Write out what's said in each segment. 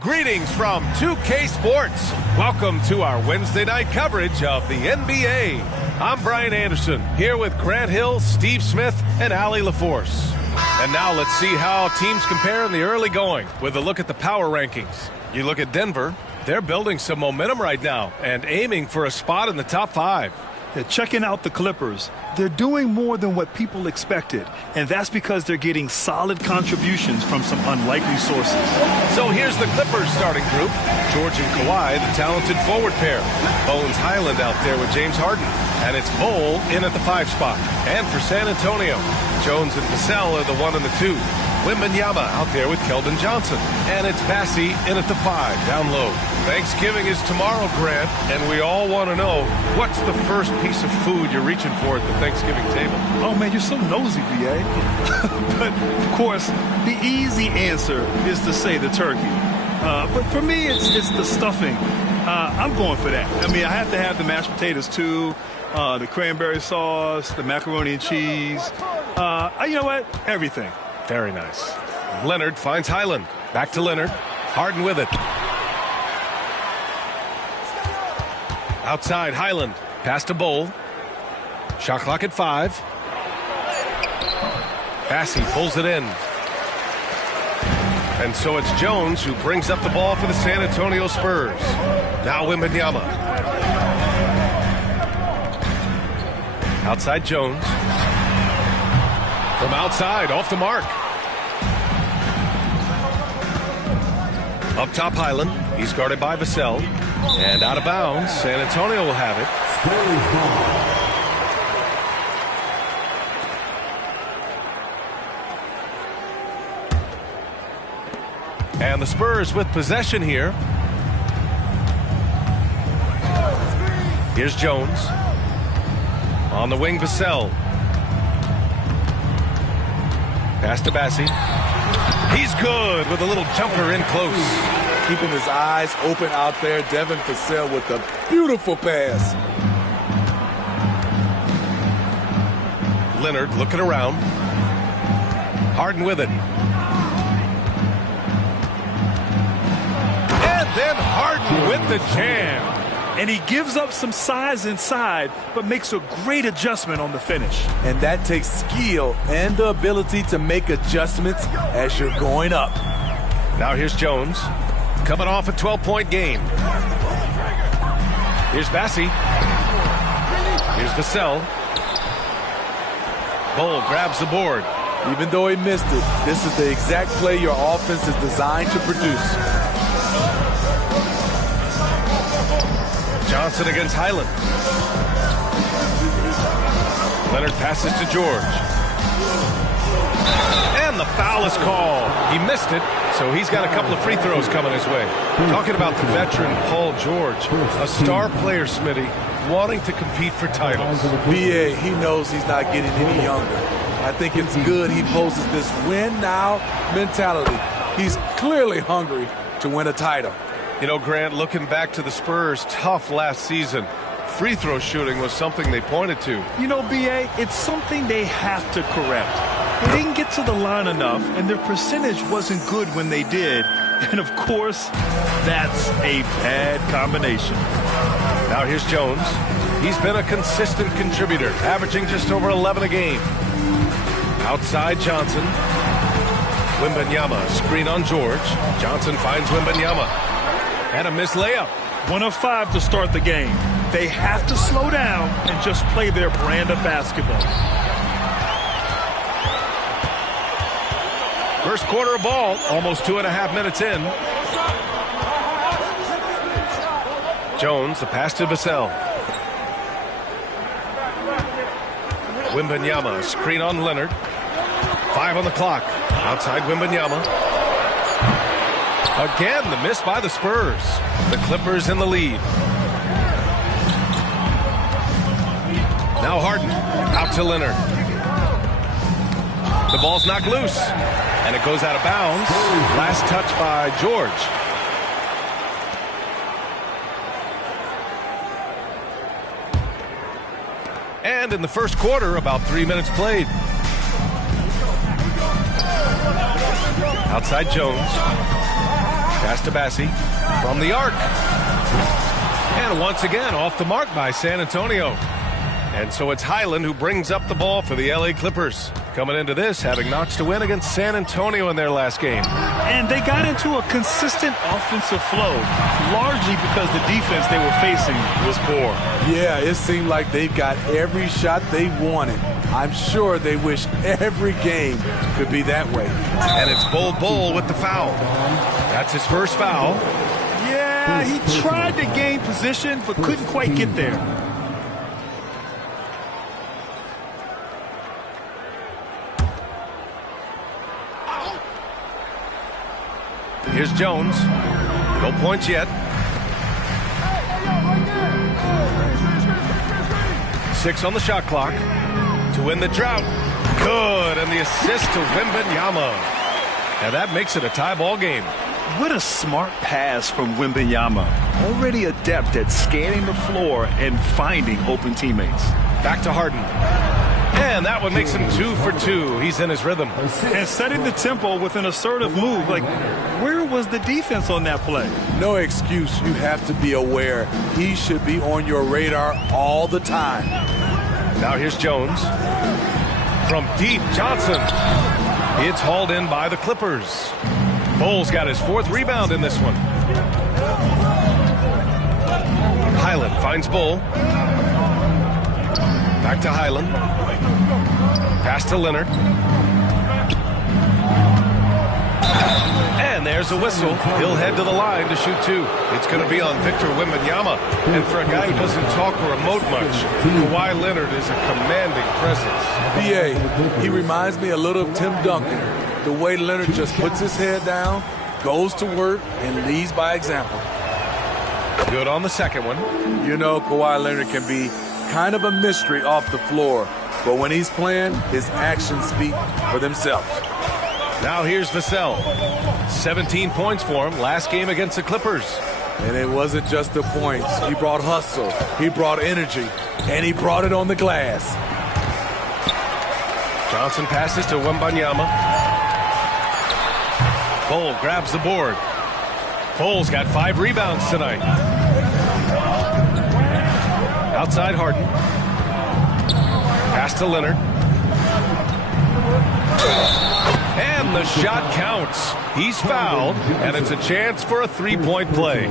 Greetings from 2K Sports. Welcome to our Wednesday night coverage of the NBA. I'm Brian Anderson, here with Grant Hill, Steve Smith, and Allie LaForce. And now let's see how teams compare in the early going with a look at the power rankings. You look at Denver, they're building some momentum right now and aiming for a spot in the top 5. They're checking out the Clippers. They're doing more than what people expected, and that's because they're getting solid contributions from some unlikely sources. So here's the Clippers starting group. George and Kawhi, the talented forward pair. Bones Highland out there with James Harden. And it's Bol in at the 5 spot. And for San Antonio, Jones and Vassell are the 1 and the 2. Wembanyama out there with Keldon Johnson. And it's Bassey in at the 5, down low. Thanksgiving is tomorrow, Grant, and we all want to know, what's the first piece of food you're reaching for at the Thanksgiving table? Oh, man, you're so nosy, B.A. But, of course, the easy answer is to say the turkey. But for me, it's the stuffing. I'm going for that. I mean, I have to have the mashed potatoes, too, the cranberry sauce, the macaroni and cheese. You know what? Everything. Very nice. Leonard finds Highland. Back to Leonard. Harden with it. Outside, Highland. Pass to Bol. Shot clock at 5. Bassey pulls it in. And so it's Jones who brings up the ball for the San Antonio Spurs. Now Wembanyama. Outside Jones. From outside, off the mark. Up top, Highland. He's guarded by Vassell. And out of bounds, San Antonio will have it. And the Spurs with possession here. Here's Jones. On the wing, Vassell. Pass to Bassey. He's good with a little jumper in close. Keeping his eyes open out there. Devin Vassell with a beautiful pass. Leonard looking around. Harden with it. And then Harden with the jam. And he gives up some size inside, but makes a great adjustment on the finish. And that takes skill and the ability to make adjustments as you're going up. Now here's Jones. Coming off a 12-point game. Here's Bassey. Here's Vassell. Bol grabs the board. Even though he missed it, this is the exact play your offense is designed to produce. Johnson against Highland. Leonard passes to George. And the foul is called. He missed it, so he's got a couple of free throws coming his way. Talking about the veteran Paul George, a star player, Smitty, wanting to compete for titles. B.A., he knows he's not getting any younger. I think it's good he poses this win now mentality. He's clearly hungry to win a title. You know, Grant, looking back to the Spurs' tough last season, free throw shooting was something they pointed to. You know, B.A., it's something they have to correct. They didn't get to the line enough, and their percentage wasn't good when they did. And, of course, that's a bad combination. Now here's Jones. He's been a consistent contributor, averaging just over 11 a game. Outside Johnson. Wembanyama, screen on George. Johnson finds Wembanyama. And a missed layup. 1 of 5 to start the game. They have to slow down and just play their brand of basketball. First quarter of ball, almost 2.5 minutes in. Jones, the pass to Vassell. Wembanyama, screen on Leonard. 5 on the clock. Outside Wembanyama. Again, the miss by the Spurs. The Clippers in the lead. Now Harden, out to Leonard. The ball's knocked loose, and it goes out of bounds. Last touch by George. And in the first quarter, about 3 minutes played. Outside Jones. Pass to Bassi from the arc. And once again, off the mark by San Antonio. And so it's Hyland who brings up the ball for the LA Clippers. Coming into this, having notched a win against San Antonio in their last game. And they got into a consistent offensive flow, largely because the defense they were facing was poor. Yeah, it seemed like they've got every shot they wanted. I'm sure they wish every game could be that way. And it's Bol with the foul. That's his first foul. Yeah, he tried to gain position, but couldn't quite get there. Here's Jones. No points yet. 6 on the shot clock to win the drought. Good, and the assist to Wembanyama. And that makes it a tie ball game. What a smart pass from Wembanyama. Already adept at scanning the floor and finding open teammates. Back to Harden. And that one makes him 2 for 2. He's in his rhythm. And setting the tempo with an assertive move. Like, where was the defense on that play? No excuse. You have to be aware. He should be on your radar all the time. Now here's Jones. From deep, Johnson. It's hauled in by the Clippers. Bowles got his 4th rebound in this one. Hyland finds Bull. Back to Hyland. Pass to Leonard. And there's a whistle. He'll head to the line to shoot 2. It's going to be on Victor Wembanyama. And for a guy who doesn't talk or emote much, Kawhi Leonard is a commanding presence. B.A., he reminds me a little of Tim Duncan. The way Leonard just puts his head down, goes to work, and leads by example. Good on the second one. You know, Kawhi Leonard can be kind of a mystery off the floor, but when he's playing, his actions speak for themselves. Now here's Vassell. 17 points for him last game against the Clippers. And it wasn't just the points. He brought hustle, he brought energy, and he brought it on the glass. Johnson passes to Wembanyama. Bol grabs the board. Bol's got 5 rebounds tonight. Outside Harden. Pass to Leonard. And the shot counts. He's fouled, and it's a chance for a 3-point play.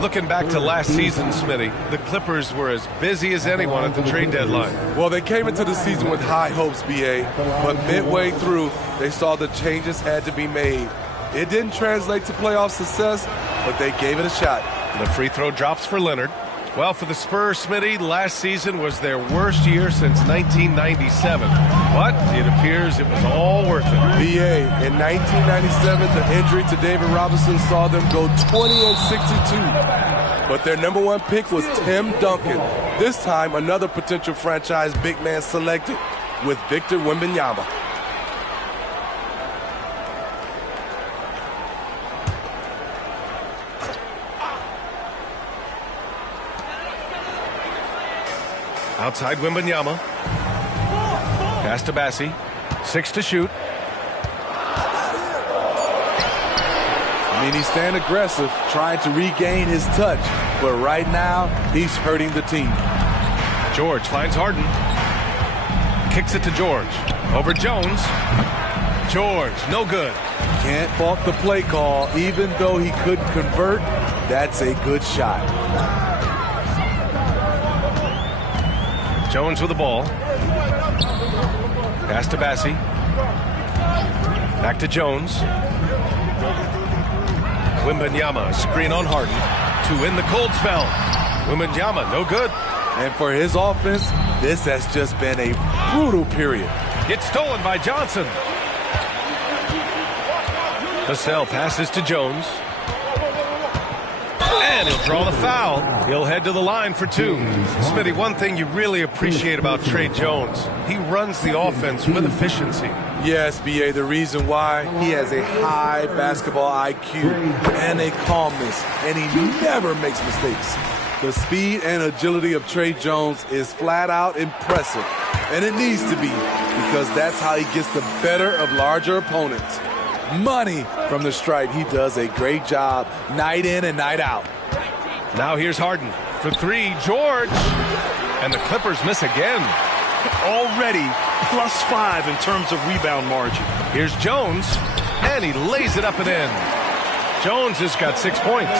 Looking back to last season, Smitty, the Clippers were as busy as anyone at the trade deadline. Well, they came into the season with high hopes, B.A., but midway through, they saw the changes had to be made. It didn't translate to playoff success, but they gave it a shot. The free throw drops for Leonard. Well, for the Spurs, Smitty, last season was their worst year since 1997. But it appears it was all worth it. B.A., in 1997, the injury to David Robinson saw them go 20-62. But their number 1 pick was Tim Duncan. This time, another potential franchise big man selected with Victor Wembanyama. Outside Wembanyama. Pass to Bassi. 6 to shoot. I mean, he's staying aggressive, trying to regain his touch. But right now, he's hurting the team. George finds Harden. Kicks it to George. Over Jones. George, no good. Can't fault the play call. Even though he couldn't convert, that's a good shot. Jones with the ball. Pass to Bassi. Back to Jones. Wembanyama, screen on Harden to win the cold spell. Wembanyama, no good. And for his offense, this has just been a brutal period. It's stolen by Johnson. Vassell passes to Jones. And he'll draw the foul. He'll head to the line for 2. Smitty, one thing you really appreciate about Tre Jones, he runs the offense with efficiency. Yes, B.A., the reason why, he has a high basketball IQ and a calmness, and he never makes mistakes. The speed and agility of Tre Jones is flat out impressive, and it needs to be, because that's how he gets the better of larger opponents. money from the stripe. He does a great job night in and night out. Now here's Harden for three. George. And the Clippers miss again. Already +5 in terms of rebound margin. Here's Jones. And he lays it up and in. Jones has got 6 points.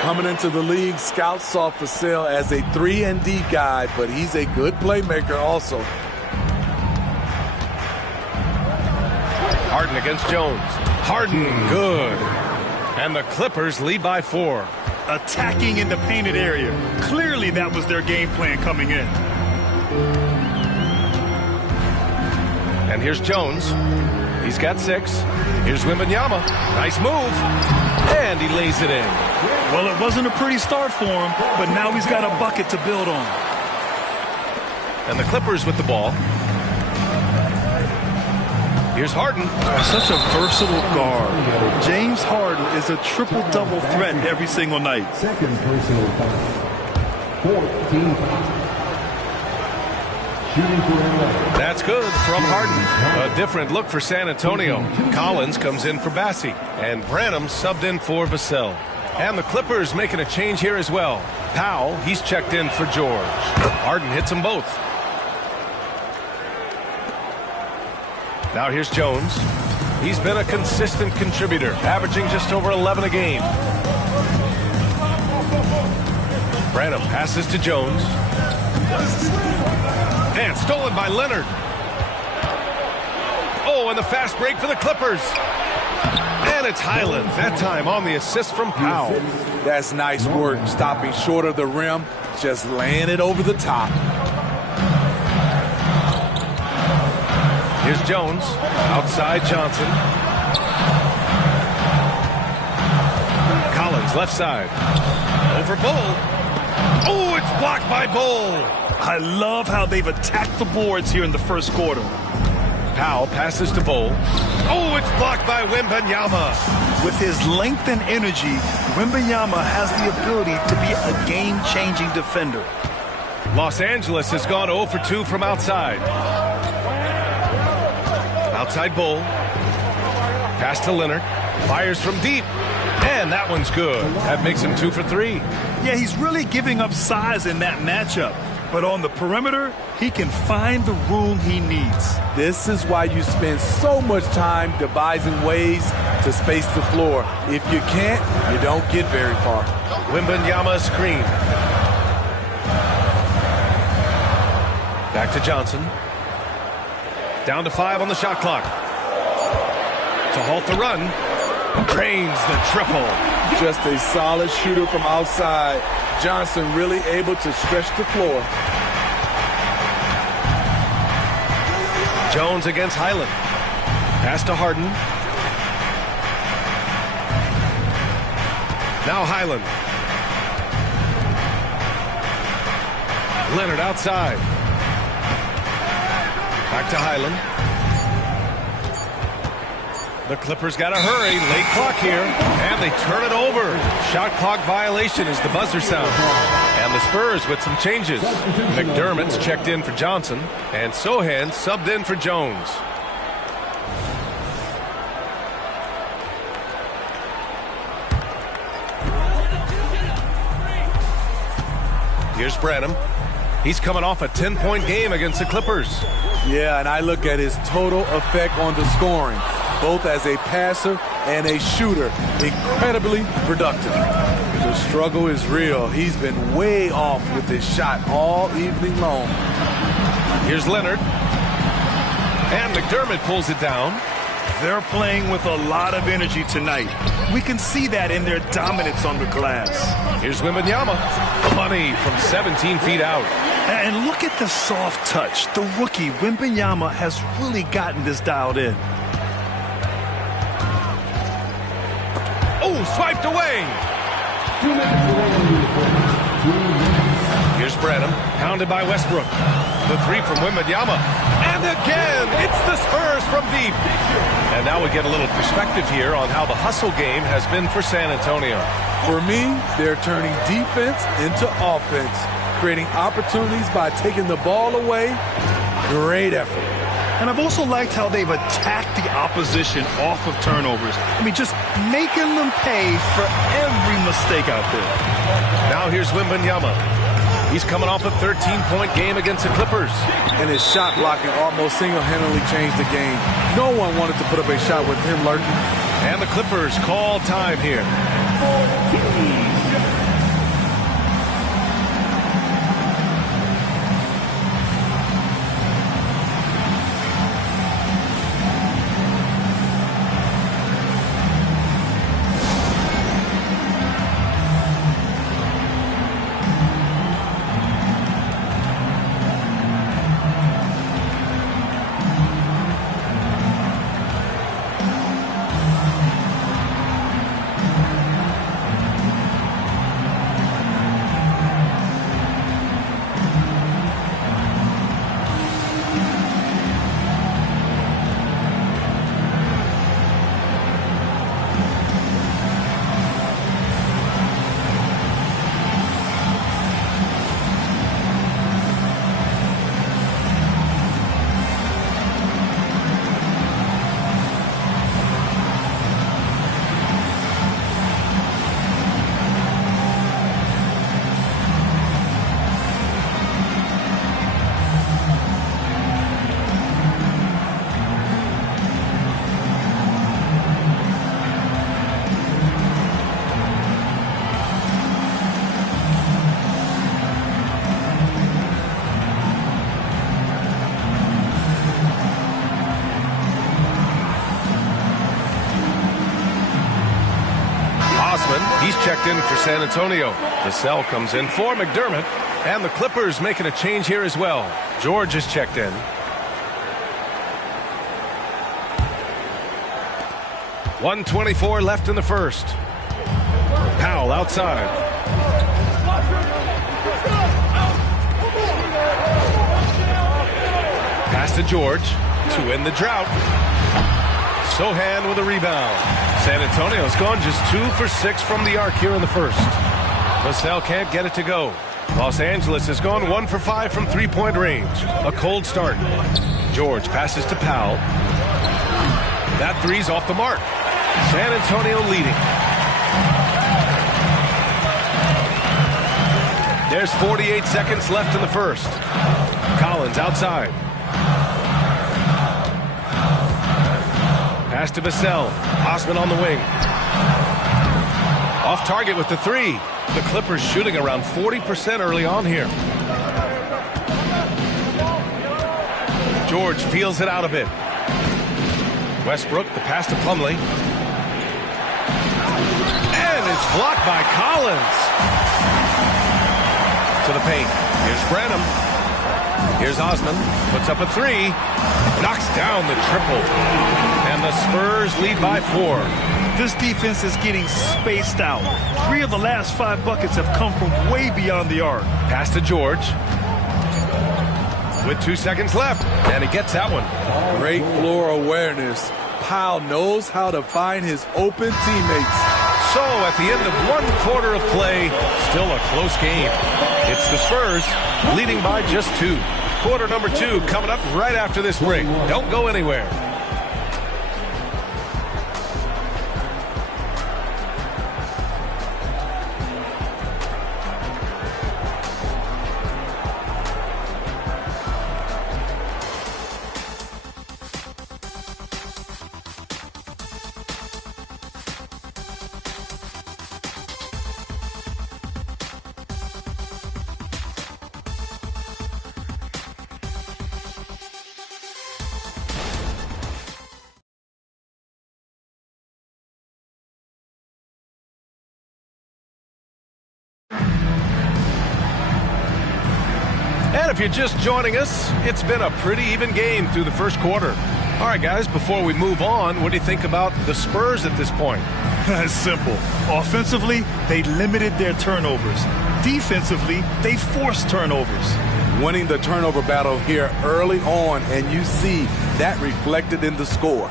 Coming into the league, scouts saw Vassell as a 3-and-D guy, but he's a good playmaker also. Harden against Jones. Harden, good. And the Clippers lead by 4. Attacking in the painted area. Clearly that was their game plan coming in. And here's Jones. He's got 6. Here's Wembanyama. Nice move. And he lays it in. Well, it wasn't a pretty start for him, but now he's got a bucket to build on. And the Clippers with the ball. Here's Harden. Such a versatile guard. James Harden is a triple-double threat every single night. Second personal foul. 14 fouls. Shooting for LA. That's good from Harden. A different look for San Antonio. Collins comes in for Bassi. And Branham subbed in for Vassell. And the Clippers making a change here as well. Powell, he's checked in for George. Harden hits them both. Now here's Jones. He's been a consistent contributor, averaging just over 11 a game. Branham passes to Jones. And stolen by Leonard. Oh, and the fast break for the Clippers. And it's Highland, that time on the assist from Powell. That's nice work, stopping short of the rim, just laying it over the top. Here's Jones, outside Johnson. Collins, left side. Over Bull. Oh, it's blocked by Bull. I love how they've attacked the boards here in the first quarter. Powell passes to Bull. Oh, it's blocked by Wembanyama. With his length and energy, Wembanyama has the ability to be a game-changing defender. Los Angeles has gone 0 for 2 from outside. Outside Bull. Pass to Leonard. Fires from deep. And that one's good. That makes him 2 for 3. Yeah, he's really giving up size in that matchup. But on the perimeter, he can find the room he needs. This is why you spend so much time devising ways to space the floor. If you can't, you don't get very far. Wembanyama screen. Back to Johnson. Down to 5 on the shot clock. To halt the run. Drains the triple. Just a solid shooter from outside. Johnson really able to stretch the floor. Jones against Highland. Pass to Harden. Now Highland. Leonard outside. Back to Highland. The Clippers got to hurry. Late clock here. And they turn it over. Shot clock violation is the buzzer sound. And the Spurs with some changes. McDermott's checked in for Johnson. And Sohan subbed in for Jones. Here's Branham. He's coming off a 10-point game against the Clippers. Yeah, and I look at his total effect on the scoring, both as a passer and a shooter. Incredibly productive. The struggle is real. He's been way off with his shot all evening long. Here's Leonard. And McDermott pulls it down. They're playing with a lot of energy tonight. We can see that in their dominance on the glass. Here's Wembanyama. Money from 17 feet out. And look at the soft touch. The rookie, Wembanyama, has really gotten this dialed in. Oh, swiped away. Here's Branham, pounded by Westbrook. The three from Wembanyama. And again, it's the Spurs from deep. And now we get a little perspective here on how the hustle game has been for San Antonio. For me, they're turning defense into offense, creating opportunities by taking the ball away. Great effort. And I've also liked how they've attacked the opposition off of turnovers. I mean, just making them pay for every mistake out there. Now here's Wembanyama. He's coming off a 13-point game against the Clippers. And his shot blocking almost single-handedly changed the game. No one wanted to put up a shot with him lurking. And the Clippers call time here. He's checked in for San Antonio. Vassell comes in for McDermott. And the Clippers making a change here as well. George is checked in. .124 left in the first. Powell outside. Pass to George to end the drought. Sohan with a rebound. San Antonio's gone just 2 for 6 from the arc here in the first. Vassell can't get it to go. Los Angeles has gone 1 for 5 from three-point range. A cold start. George passes to Powell. That three's off the mark. San Antonio leading. There's 48 seconds left in the first. Collins outside. Pass to Vassell. Osman on the wing. Off target with the three. The Clippers shooting around 40% early on here. George feels it out a bit. Westbrook, the pass to Plumlee. And it's blocked by Collins. To the paint. Here's Branham. Here's Osman. Puts up a three. Knocks down the triple. And the Spurs lead by 4. This defense is getting spaced out. 3 of the last 5 buckets have come from way beyond the arc. Pass to George. With 2 seconds left. And he gets that one. Great floor awareness. Powell knows how to find his open teammates. So at the end of 1 quarter of play, still a close game. It's the Spurs leading by just 2. Quarter number 2 coming up right after this break. Don't go anywhere. And if you're just joining us, it's been a pretty even game through the first quarter. All right, guys, before we move on, what do you think about the Spurs at this point? It's simple. Offensively, they limited their turnovers. Defensively, they forced turnovers. Winning the turnover battle here early on, and you see that reflected in the score.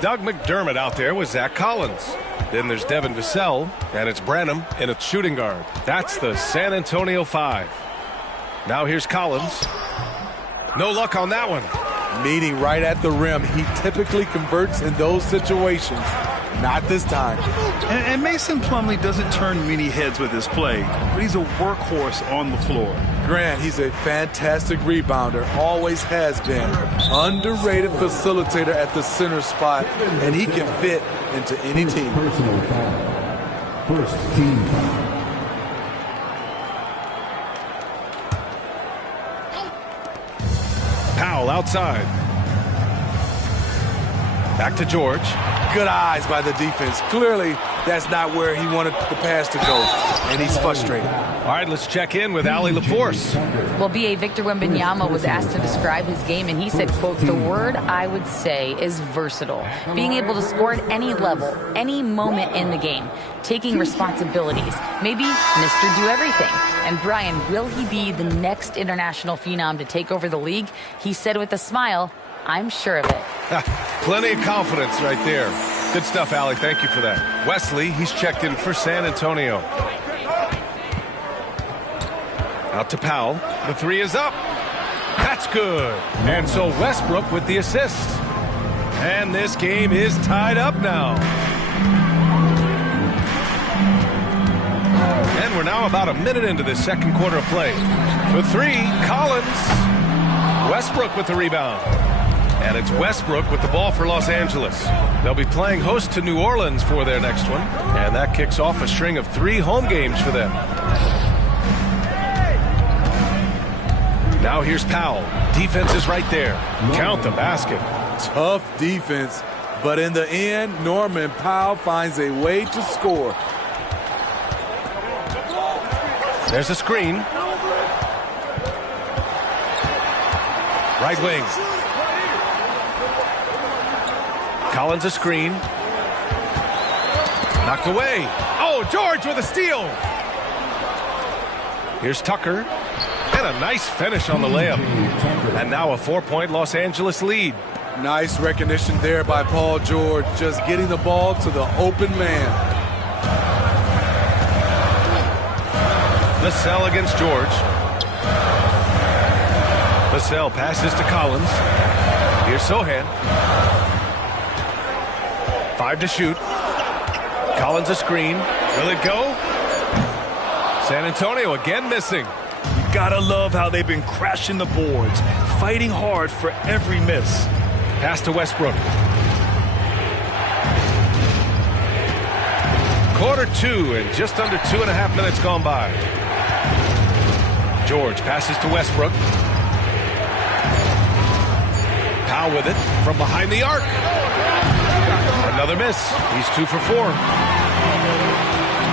Doug McDermott out there with Zach Collins. Then there's Devin Vassell, and it's Branham in a shooting guard. That's the San Antonio 5. Now here's Collins. No luck on that one. Meeting right at the rim. He typically converts in those situations. Not this time. And Mason Plumlee doesn't turn many heads with his play, but he's a workhorse on the floor. Grant, he's a fantastic rebounder. Always has been. Underrated facilitator at the center spot, and he can fit into any team. Personal foul. First team foul. Powell outside. Back to George. Good eyes by the defense. Clearly, that's not where he wanted the pass to go, and he's frustrated. All right, let's check in with Allie LaForce. Well, B.A. Victor Wembanyama was asked to describe his game, and he said, quote, "The word I would say is versatile. Being able to score at any level, any moment in the game, taking responsibilities, maybe Mr. Do Everything." And Brian, will he be the next international phenom to take over the league? He said with a smile, "I'm sure of it." Plenty of confidence right there. Good stuff, Allie. Thank you for that. Wesley, he's checked in for San Antonio. Out to Powell. The three is up. That's good. And so Westbrook with the assist. And this game is tied up now. And we're now about a minute into the second quarter of play. For three, Collins. Westbrook with the rebound. And it's Westbrook with the ball for Los Angeles. They'll be playing host to New Orleans for their next one. And that kicks off a string of 3 home games for them. Now here's Powell. Defense is right there. Count the basket. Tough defense, but in the end, Norman Powell finds a way to score. There's a screen. Right wing. Collins a screen. Knocked away. Oh, George with a steal. Here's Tucker. And a nice finish on the layup. And now a 4-point Los Angeles lead. Nice recognition there by Paul George, just getting the ball to the open man. Vassell against George. Vassell passes to Collins. Here's Sohan. 5 to shoot. Collins a screen. Will it go? San Antonio again missing. You gotta love how they've been crashing the boards, fighting hard for every miss. Pass to Westbrook. Quarter 2 and just under 2.5 minutes gone by. George passes to Westbrook. Powell with it from behind the arc. Another miss. He's 2 for 4.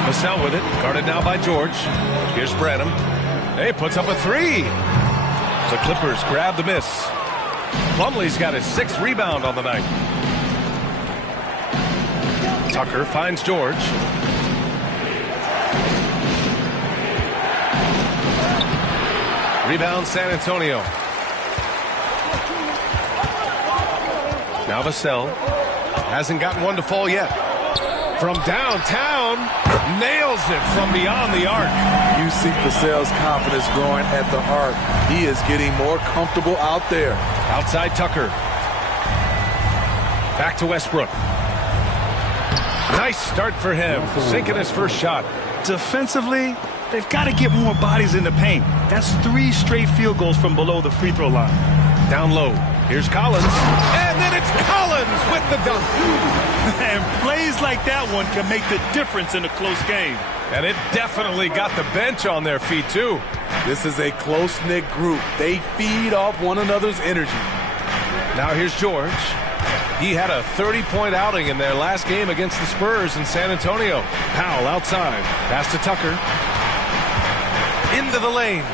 Vassell with it. Guarded now by George. Here's Branham. Hey, puts up a 3. The Clippers grab the miss. Plumlee's got his 6th rebound on the night. Tucker finds George. Rebound San Antonio. Now Vassell hasn't gotten one to fall yet. From downtown, nails it from beyond the arc. You see Vassell's confidence growing at the arc. He is getting more comfortable out there. Outside Tucker. Back to Westbrook. Nice start for him, sinking his first shot. Defensively, they've got to get more bodies in the paint. That's 3 straight field goals from below the free throw line. Down low. Here's Collins. And then it's Collins with the dunk. And plays like that one can make the difference in a close game. And it definitely got the bench on their feet, too. This is a close-knit group. They feed off one another's energy. Now here's George. He had a 30-point outing in their last game against the Spurs in San Antonio. Powell outside. Pass to Tucker. Into the lane.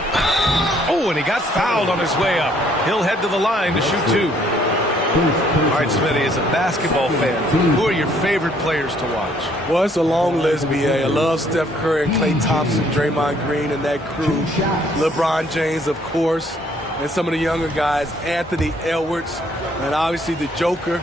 Oh, and he got fouled on his way up. He'll head to the line to shoot 2. All right, Smitty, as a basketball fan, who are your favorite players to watch? Well, it's a long list, B.A. I love Steph Curry and Klay Thompson, Draymond Green, and that crew. LeBron James, of course, and some of the younger guys, Anthony Edwards, and obviously the Joker,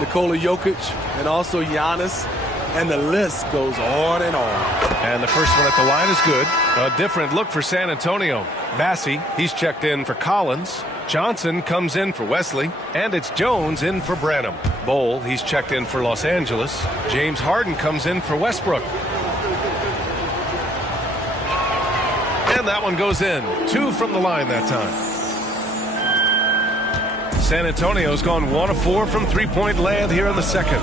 Nikola Jokic, and also Giannis. And the list goes on and on. And the first one at the line is good. A different look for San Antonio. Massey, he's checked in for Collins. Johnson comes in for Wesley, and it's Jones in for Branham. Bowl, he's checked in for Los Angeles. James Harden comes in for Westbrook. And that one goes in. 2 from the line that time. San Antonio's gone 1 of 4 from three-point land here in the second.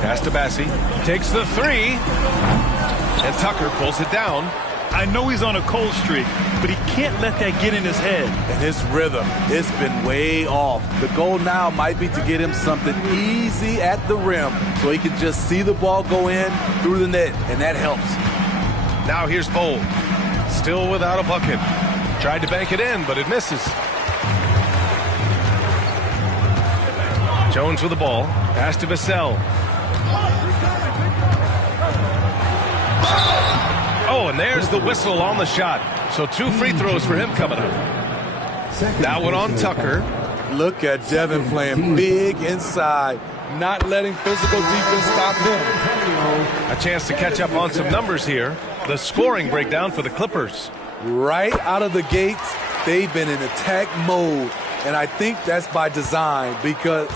Pass to Bassi. Takes the 3. And Tucker pulls it down. I know he's on a cold streak, but he can't let that get in his head. And his rhythm, it's been way off. The goal now might be to get him something easy at the rim so he can just see the ball go in through the net, and that helps. Now here's Bowl. Still without a bucket. Tried to bank it in, but it misses. Jones with the ball. Pass to Vassell. Oh, and there's the whistle on the shot. So 2 free throws for him coming up. That one on Tucker. Look at Devin playing big inside, not letting physical defense stop him. A chance to catch up on some numbers here. The scoring breakdown for the Clippers. Right out of the gates, they've been in attack mode. And I think that's by design because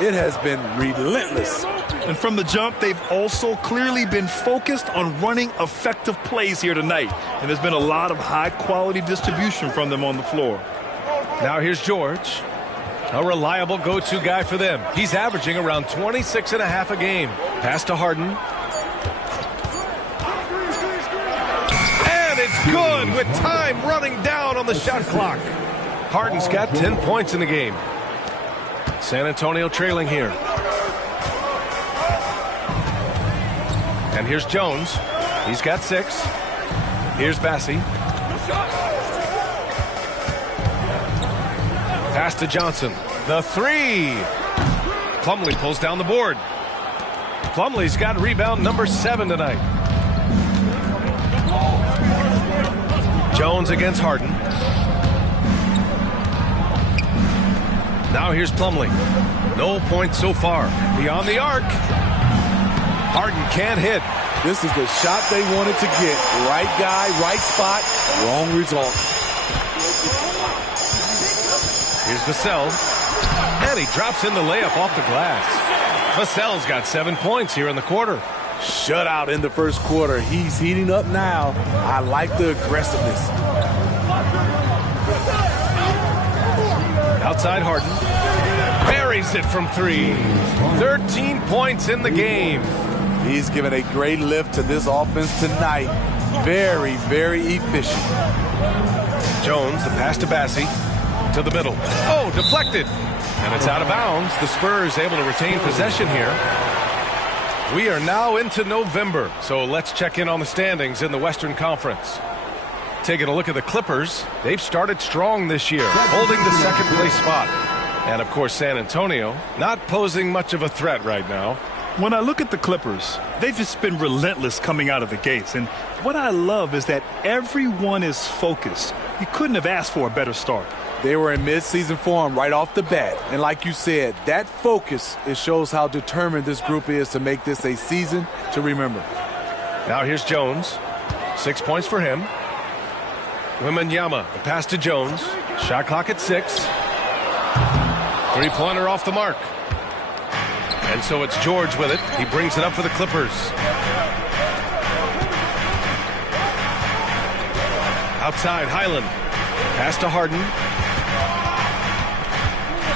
it has been relentless. And from the jump, they've also clearly been focused on running effective plays here tonight. And there's been a lot of high-quality distribution from them on the floor. Now here's George. A reliable go-to guy for them. He's averaging around 26.5 a game. Pass to Harden. And it's good with time running down on the shot clock. Harden's got 10 points in the game. San Antonio trailing here. And here's Jones. He's got 6. Here's Bassi. Pass to Johnson. The 3. Plumlee pulls down the board. Plumlee's got rebound number 7 tonight. Jones against Harden. Now here's Plumlee. No points so far. Beyond the arc. Harden can't hit. This is the shot they wanted to get. Right guy, right spot, wrong result. Here's Vassell. And he drops in the layup off the glass. Vassell's got 7 points here in the quarter. Shutout in the first quarter. He's heating up now. I like the aggressiveness. Outside Harden. Buries it from 3. 13 points in the game. He's given a great lift to this offense tonight. Very, very efficient. Jones, the pass to Bassi. To the middle. Oh, deflected. And it's out of bounds. The Spurs able to retain possession here. We are now into November, so let's check in on the standings in the Western Conference. Taking a look at the Clippers, they've started strong this year, holding the second place spot. And, of course, San Antonio, not posing much of a threat right now. When I look at the Clippers, they've just been relentless coming out of the gates. And what I love is that everyone is focused. You couldn't have asked for a better start. They were in mid-season form right off the bat. And like you said, that focus, it shows how determined this group is to make this a season to remember. Now here's Jones. 6 points for him. Wembanyama, the pass to Jones. Shot clock at 6. Three-pointer off the mark. And so it's George with it. He brings it up for the Clippers. Outside, Highland. Pass to Harden.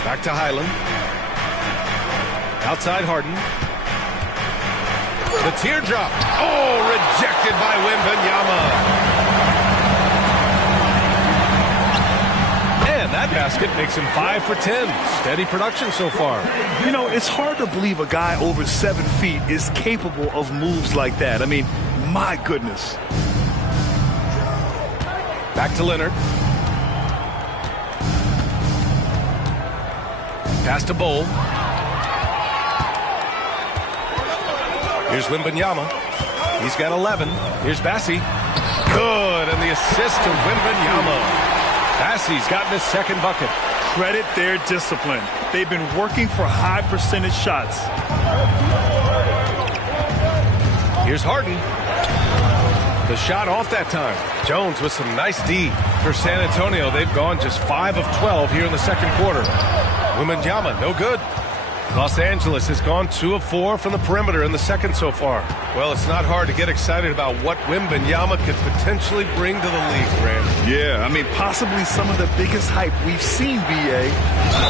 Back to Highland. Outside Harden. The teardrop. Oh, rejected by Wembanyama. And that basket makes him 5 for 10. Steady production so far. You know, it's hard to believe a guy over 7 feet is capable of moves like that. I mean, my goodness. Back to Leonard. Pass to Bowl. Here's Wembanyama. He's got 11. Here's Bassi. Good, and the assist to Wembanyama. Bassi's gotten his second bucket. Credit their discipline. They've been working for high percentage shots. Here's Harden. The shot off that time. Jones with some nice D. For San Antonio, they've gone just 5 of 12 here in the second quarter. Wembanyama, no good. Los Angeles has gone 2 of 4 from the perimeter in the second so far. Well, it's not hard to get excited about what Wembanyama could potentially bring to the league, Grant. Yeah, I mean, possibly some of the biggest hype we've seen, B.A.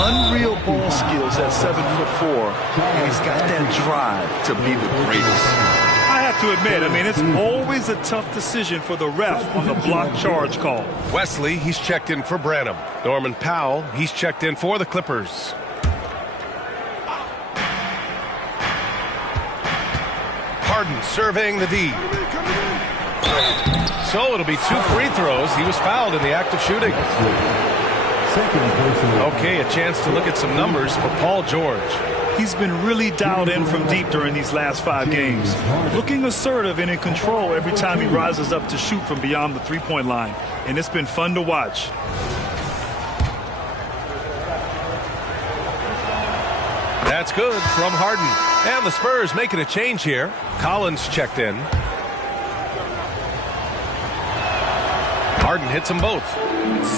Unreal ball skills at 7'4", and he's got that drive to be the greatest. I have to admit, I mean, it's always a tough decision for the ref on the block charge call. Wesley, he's checked in for Branham. Norman Powell, he's checked in for the Clippers. Harden surveying the D. So it'll be 2 free throws. He was fouled in the act of shooting. Okay, a chance to look at some numbers for Paul George. He's been really dialed in from deep during these last 5 games. Looking assertive and in control every time he rises up to shoot from beyond the three-point line. And it's been fun to watch. That's good from Harden. And the Spurs making a change here. Collins checked in. Harden hits them both.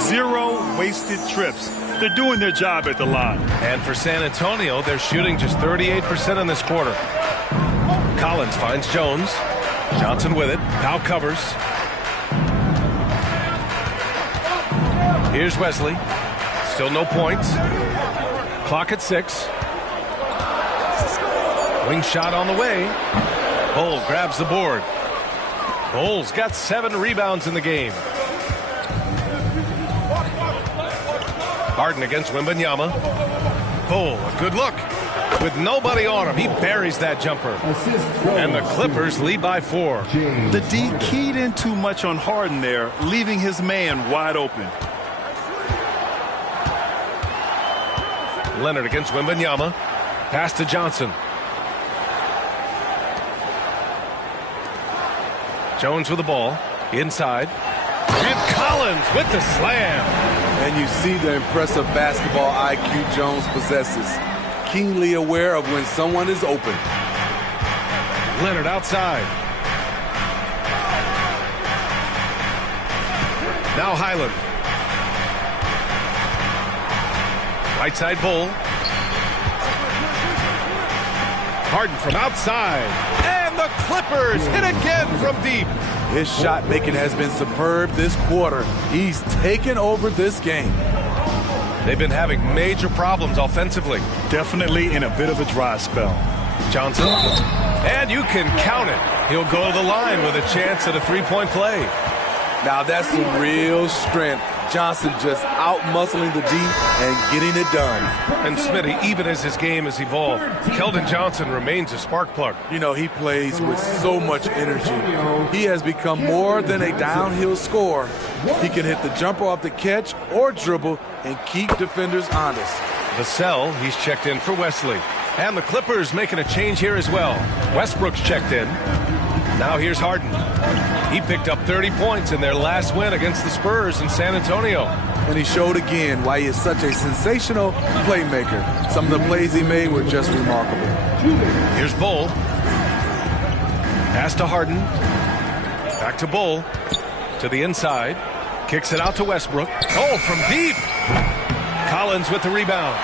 0 wasted trips. They're doing their job at the line. And for San Antonio, they're shooting just 38% in this quarter. Collins finds Jones. Johnson with it. Powell covers. Here's Wesley. Still no points. Clock at 6. Wing shot on the way. Bol grabs the board. Bol's got 7 rebounds in the game. Harden against Wembanyama. Bol, a good look. With nobody on him, he buries that jumper. And the Clippers lead by 4. The D keyed in too much on Harden there, leaving his man wide open. Leonard against Wembanyama. Pass to Johnson. Jones with the ball. Inside. And Collins with the slam. And you see the impressive basketball IQ Jones possesses. Keenly aware of when someone is open. Leonard outside. Now Highland. Right side Bol. Harden from outside. And the Clippers hit again from deep. His shot making has been superb this quarter. He's taken over this game. They've been having major problems offensively. Definitely in a bit of a dry spell. Johnson. And you can count it. He'll go to the line with a chance at a three-point play. Now that's some real strength. Johnson just out-muscling the D and getting it done. And Smitty, even as his game has evolved, Keldon Johnson remains a spark plug. You know, he plays with so much energy. He has become more than a downhill scorer. He can hit the jumper off the catch or dribble and keep defenders honest. Vassell, he's checked in for Wesley. And the Clippers making a change here as well. Westbrook's checked in. Now here's Harden. He picked up 30 points in their last win against the Spurs in San Antonio. And he showed again why he is such a sensational playmaker. Some of the plays he made were just remarkable. Here's Bol. Pass to Harden. Back to Bol. To the inside. Kicks it out to Westbrook. Oh, from deep. Collins with the rebound.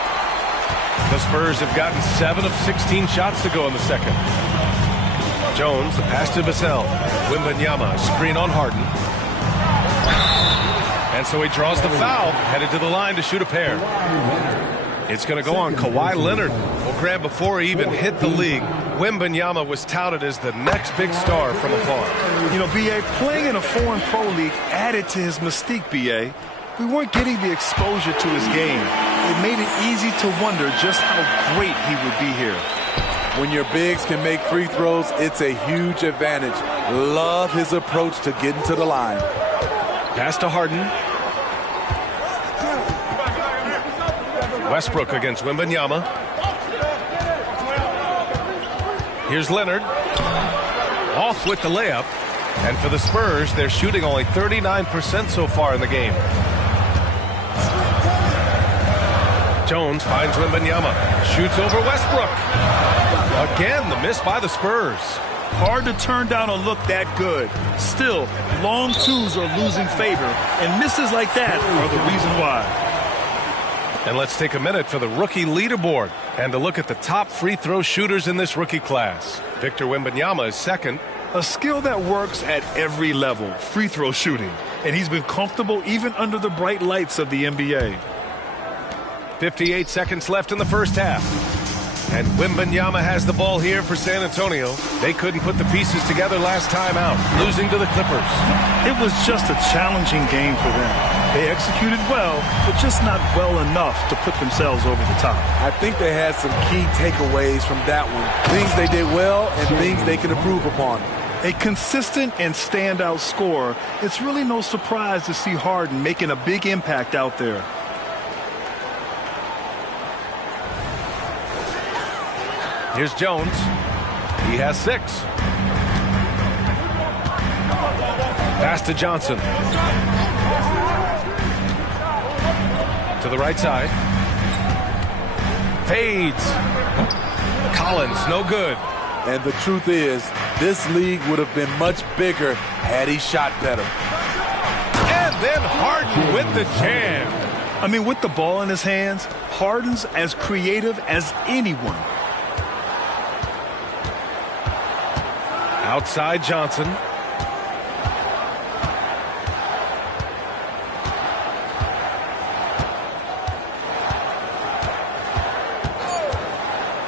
The Spurs have gotten 7 of 16 shots to go in the second. Jones, the pass to Vassell. Wembanyama, screen on Harden. And so he draws the foul, headed to the line to shoot a pair. It's going to go on Kawhi Leonard. Well, Grant, before he even hit the league, Wembanyama was touted as the next big star from afar. You know, B.A., playing in a foreign pro league added to his mystique, B.A. We weren't getting the exposure to his game. It made it easy to wonder just how great he would be here. When your bigs can make free throws, it's a huge advantage. Love his approach to getting to the line. Pass to Harden. Westbrook against Wembanyama. Here's Leonard. Off with the layup. And for the Spurs, they're shooting only 39% so far in the game. Jones finds Wembanyama. Shoots over Westbrook. Again, the miss by the Spurs. Hard to turn down a look that good. Still, long twos are losing favor, and misses like that are the reason why. And let's take a minute for the rookie leaderboard and to look at the top free throw shooters in this rookie class. Victor Wembanyama is second. A skill that works at every level, free throw shooting. And he's been comfortable even under the bright lights of the NBA. 58 seconds left in the first half. And Wembanyama has the ball here for San Antonio. They couldn't put the pieces together last time out, losing to the Clippers. It was just a challenging game for them. They executed well, but just not well enough to put themselves over the top. I think they had some key takeaways from that one. Things they did well and things they can improve upon. A consistent and standout scorer, it's really no surprise to see Harden making a big impact out there. Here's Jones. He has 6. Pass to Johnson. To the right side. Fades. Collins, no good. And the truth is, this league would have been much bigger had he shot better. And then Harden with the jam. I mean, with the ball in his hands, Harden's as creative as anyone. Outside Johnson.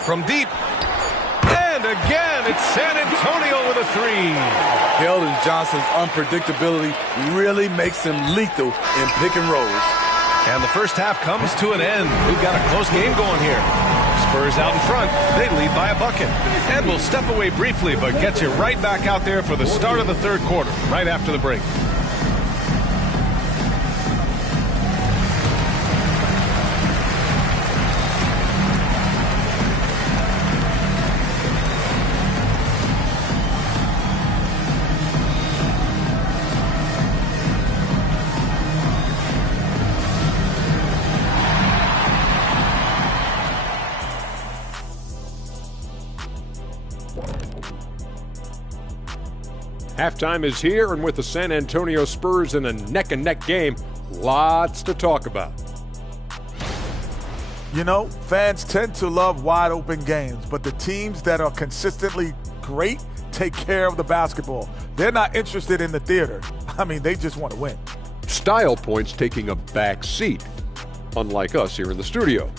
From deep. And again, it's San Antonio with a 3. Keldon Johnson's unpredictability really makes him lethal in pick and rolls. And the first half comes to an end. We've got a close game going here. Spurs out in front. They lead by a bucket. And we'll step away briefly, but get you right back out there for the start of the third quarter, right after the break. Halftime is here, and with the San Antonio Spurs in a neck-and-neck game, lots to talk about. You know, fans tend to love wide-open games, but the teams that are consistently great take care of the basketball. They're not interested in the theater. I mean, they just want to win. Style points taking a back seat, unlike us here in the studio.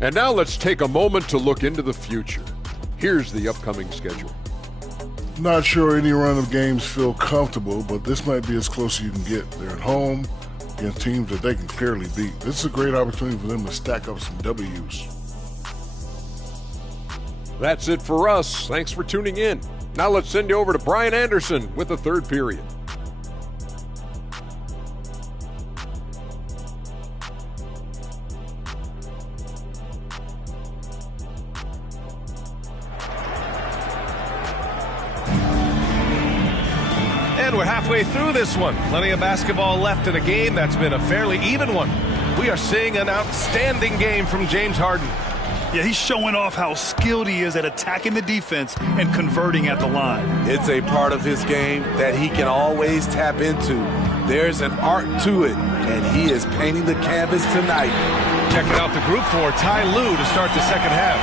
And now let's take a moment to look into the future. Here's the upcoming schedule. Not sure any run of games feel comfortable, but this might be as close as you can get. They're at home against teams that they can clearly beat. This is a great opportunity for them to stack up some W's. That's it for us. Thanks for tuning in. Now let's send you over to Brian Anderson with the third period. And we're halfway through this one. Plenty of basketball left in a game that's been a fairly even one. We are seeing an outstanding game from James Harden. Yeah, he's showing off how skilled he is at attacking the defense and converting at the line. It's a part of his game that he can always tap into. There's an art to it, and he is painting the canvas tonight. Checking out the group for Ty Lue to start the second half.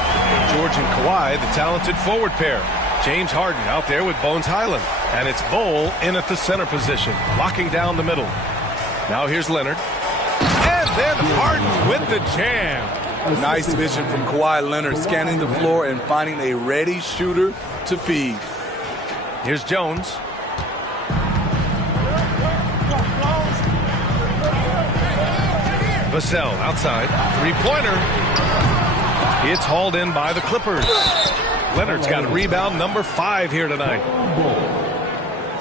George and Kawhi, the talented forward pair. James Harden out there with Bones Highland. And it's Bol in at the center position, locking down the middle. Now here's Leonard. And then Harden with the jam. Nice vision from Kawhi Leonard, scanning the floor and finding a ready shooter to feed. Here's Jones. Vassell outside. Three-pointer. It's hauled in by the Clippers. Leonard's got rebound number 5 here tonight.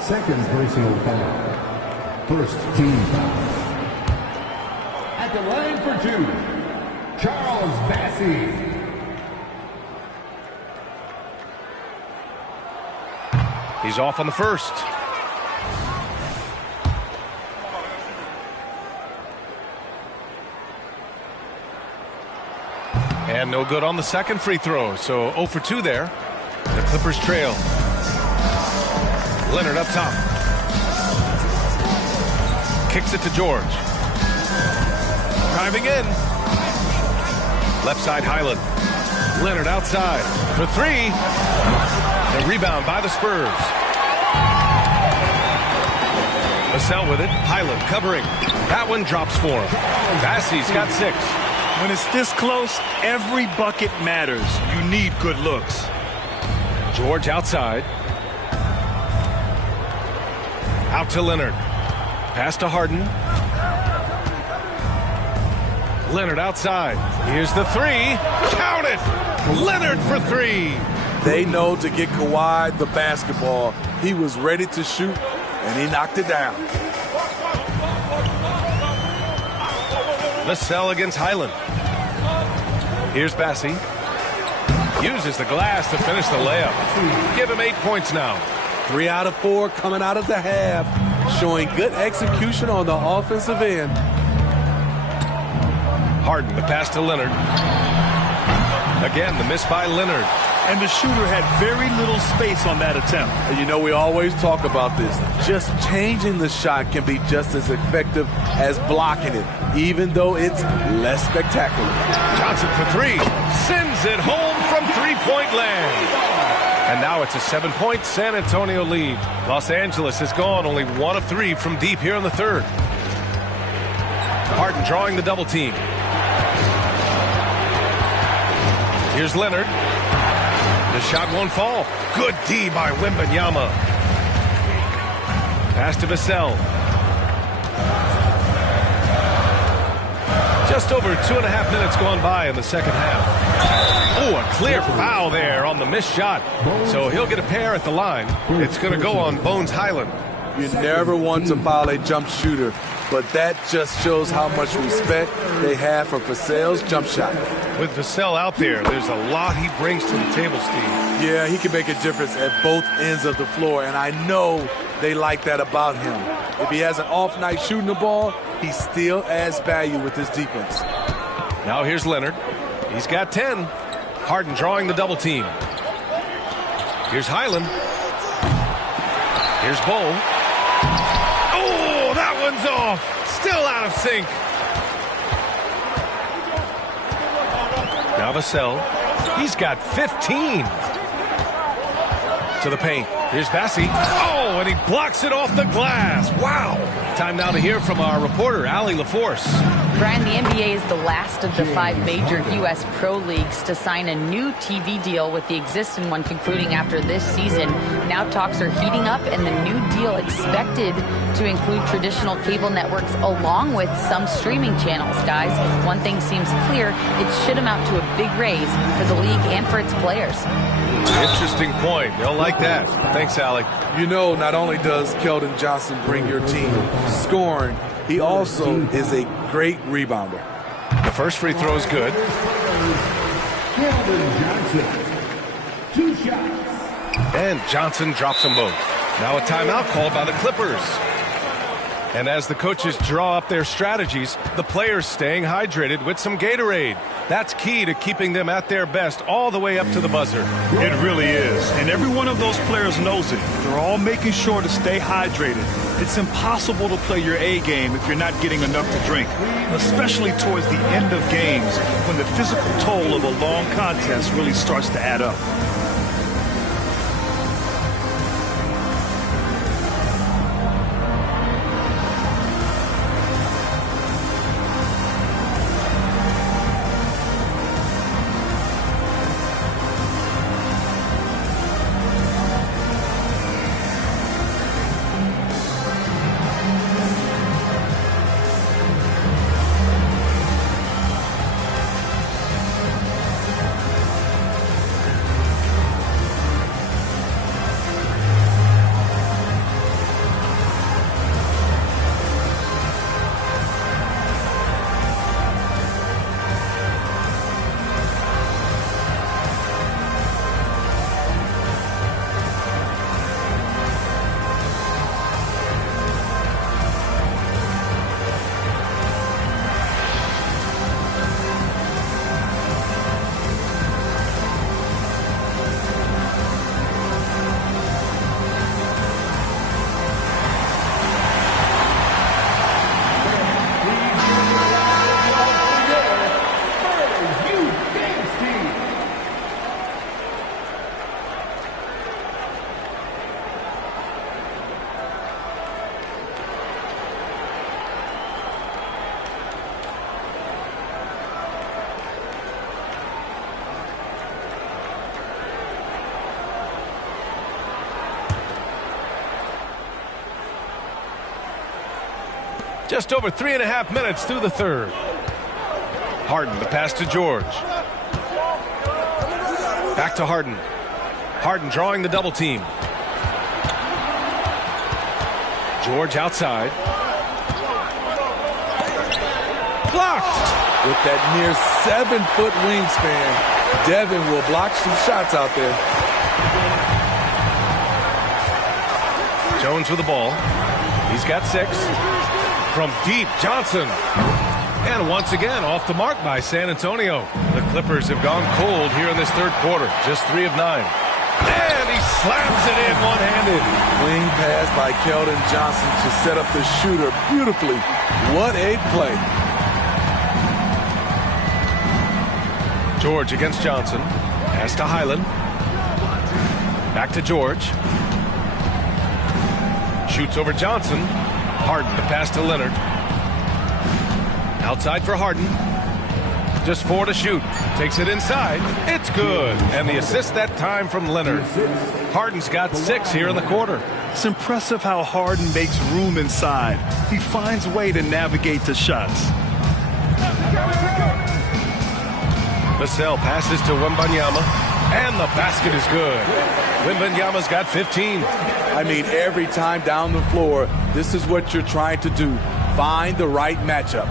Second personal foul. First team foul. At the line for 2, Charles Bassey. He's off on the first. And no good on the second free throw, so 0 for 2 there. The Clippers trail. Leonard up top. Kicks it to George. Driving in. Left side Highland. Leonard outside for 3. The rebound by the Spurs. Vassell with it. Highland covering. That one drops for him. Bassey's got 6. When it's this close, every bucket matters. You need good looks. George outside. Out to Leonard. Pass to Harden. Leonard outside. Here's the 3. Count it! Leonard for 3. They know to get Kawhi the basketball. He was ready to shoot, and he knocked it down. Vassell against Highland. Here's Bassey. Uses the glass to finish the layup. Give him 8 points now. 3 out of 4 coming out of the half, showing good execution on the offensive end. Harden, the pass to Leonard. Again, the miss by Leonard. And the shooter had very little space on that attempt. And you know, we always talk about this. Just changing the shot can be just as effective as blocking it, even though it's less spectacular. Johnson for 3. Sends it home from three-point land. And now it's a 7-point San Antonio lead. Los Angeles has gone only 1 of 3 from deep here in the third. Harden drawing the double team. Here's Leonard. The shot won't fall. Good D by Wembanyama. Pass to Vassell. Just over 2.5 minutes gone by in the second half. Oh, a clear foul there on the missed shot. So he'll get a pair at the line. It's going to go on Bones Highland. You never want to foul a jump shooter, but that just shows how much respect they have for Vassell's jump shot. With Vassell out there, there's a lot he brings to the table, Steve. Yeah, he can make a difference at both ends of the floor, and I know they like that about him. If he has an off night shooting the ball, he still adds value with his defense. Now here's Leonard. He's got 10. Harden drawing the double team. Here's Highland. Here's Bowl. Oh, that one's off. Still out of sync. Now Vassell. He's got 15. To the paint. Here's Bassey. Oh, and he blocks it off the glass. Wow. Time now to hear from our reporter, Allie LaForce. Brian, the NBA is the last of the 5 major U.S. pro leagues to sign a new TV deal, with the existing one concluding after this season. Now talks are heating up, and the new deal expected to include traditional cable networks along with some streaming channels. Guys, one thing seems clear: it should amount to a big raise for the league and for its players. Interesting point. They'll like that. Thanks, Allie. You know, not only does Keldon Johnson bring your team scoring, he also is a great rebounder. The first free throw is good. Keldon Johnson, 2 shots. And Johnson drops them both. Now a timeout called by the Clippers. And as the coaches draw up their strategies, the players staying hydrated with some Gatorade. That's key to keeping them at their best all the way up to the buzzer. It really is. And every one of those players knows it. They're all making sure to stay hydrated. It's impossible to play your A game if you're not getting enough to drink, especially towards the end of games when the physical toll of a long contest really starts to add up. Just over 3.5 minutes through the third. Harden, the pass to George. Back to Harden. Harden drawing the double team. George outside. Blocked. With that near 7-foot wingspan, Devin will block some shots out there. Jones with the ball. He's got 6. From deep, Johnson. And once again, off the mark by San Antonio. The Clippers have gone cold here in this third quarter. Just 3 of 9. And he slams it in one-handed. Wing pass by Keldon Johnson to set up the shooter beautifully. What a play. George against Johnson. Pass to Highland. Back to George. Shoots over Johnson. Harden, the pass to Leonard. Outside for Harden. Just 4 to shoot. Takes it inside. It's good. And the assist that time from Leonard. Harden's got 6 here in the quarter. It's impressive how Harden makes room inside. He finds a way to navigate the shots. Vassell passes to Wembanyama. And the basket is good. Wembanyama's got 15. I mean, every time down the floor, this is what you're trying to do. Find the right matchup.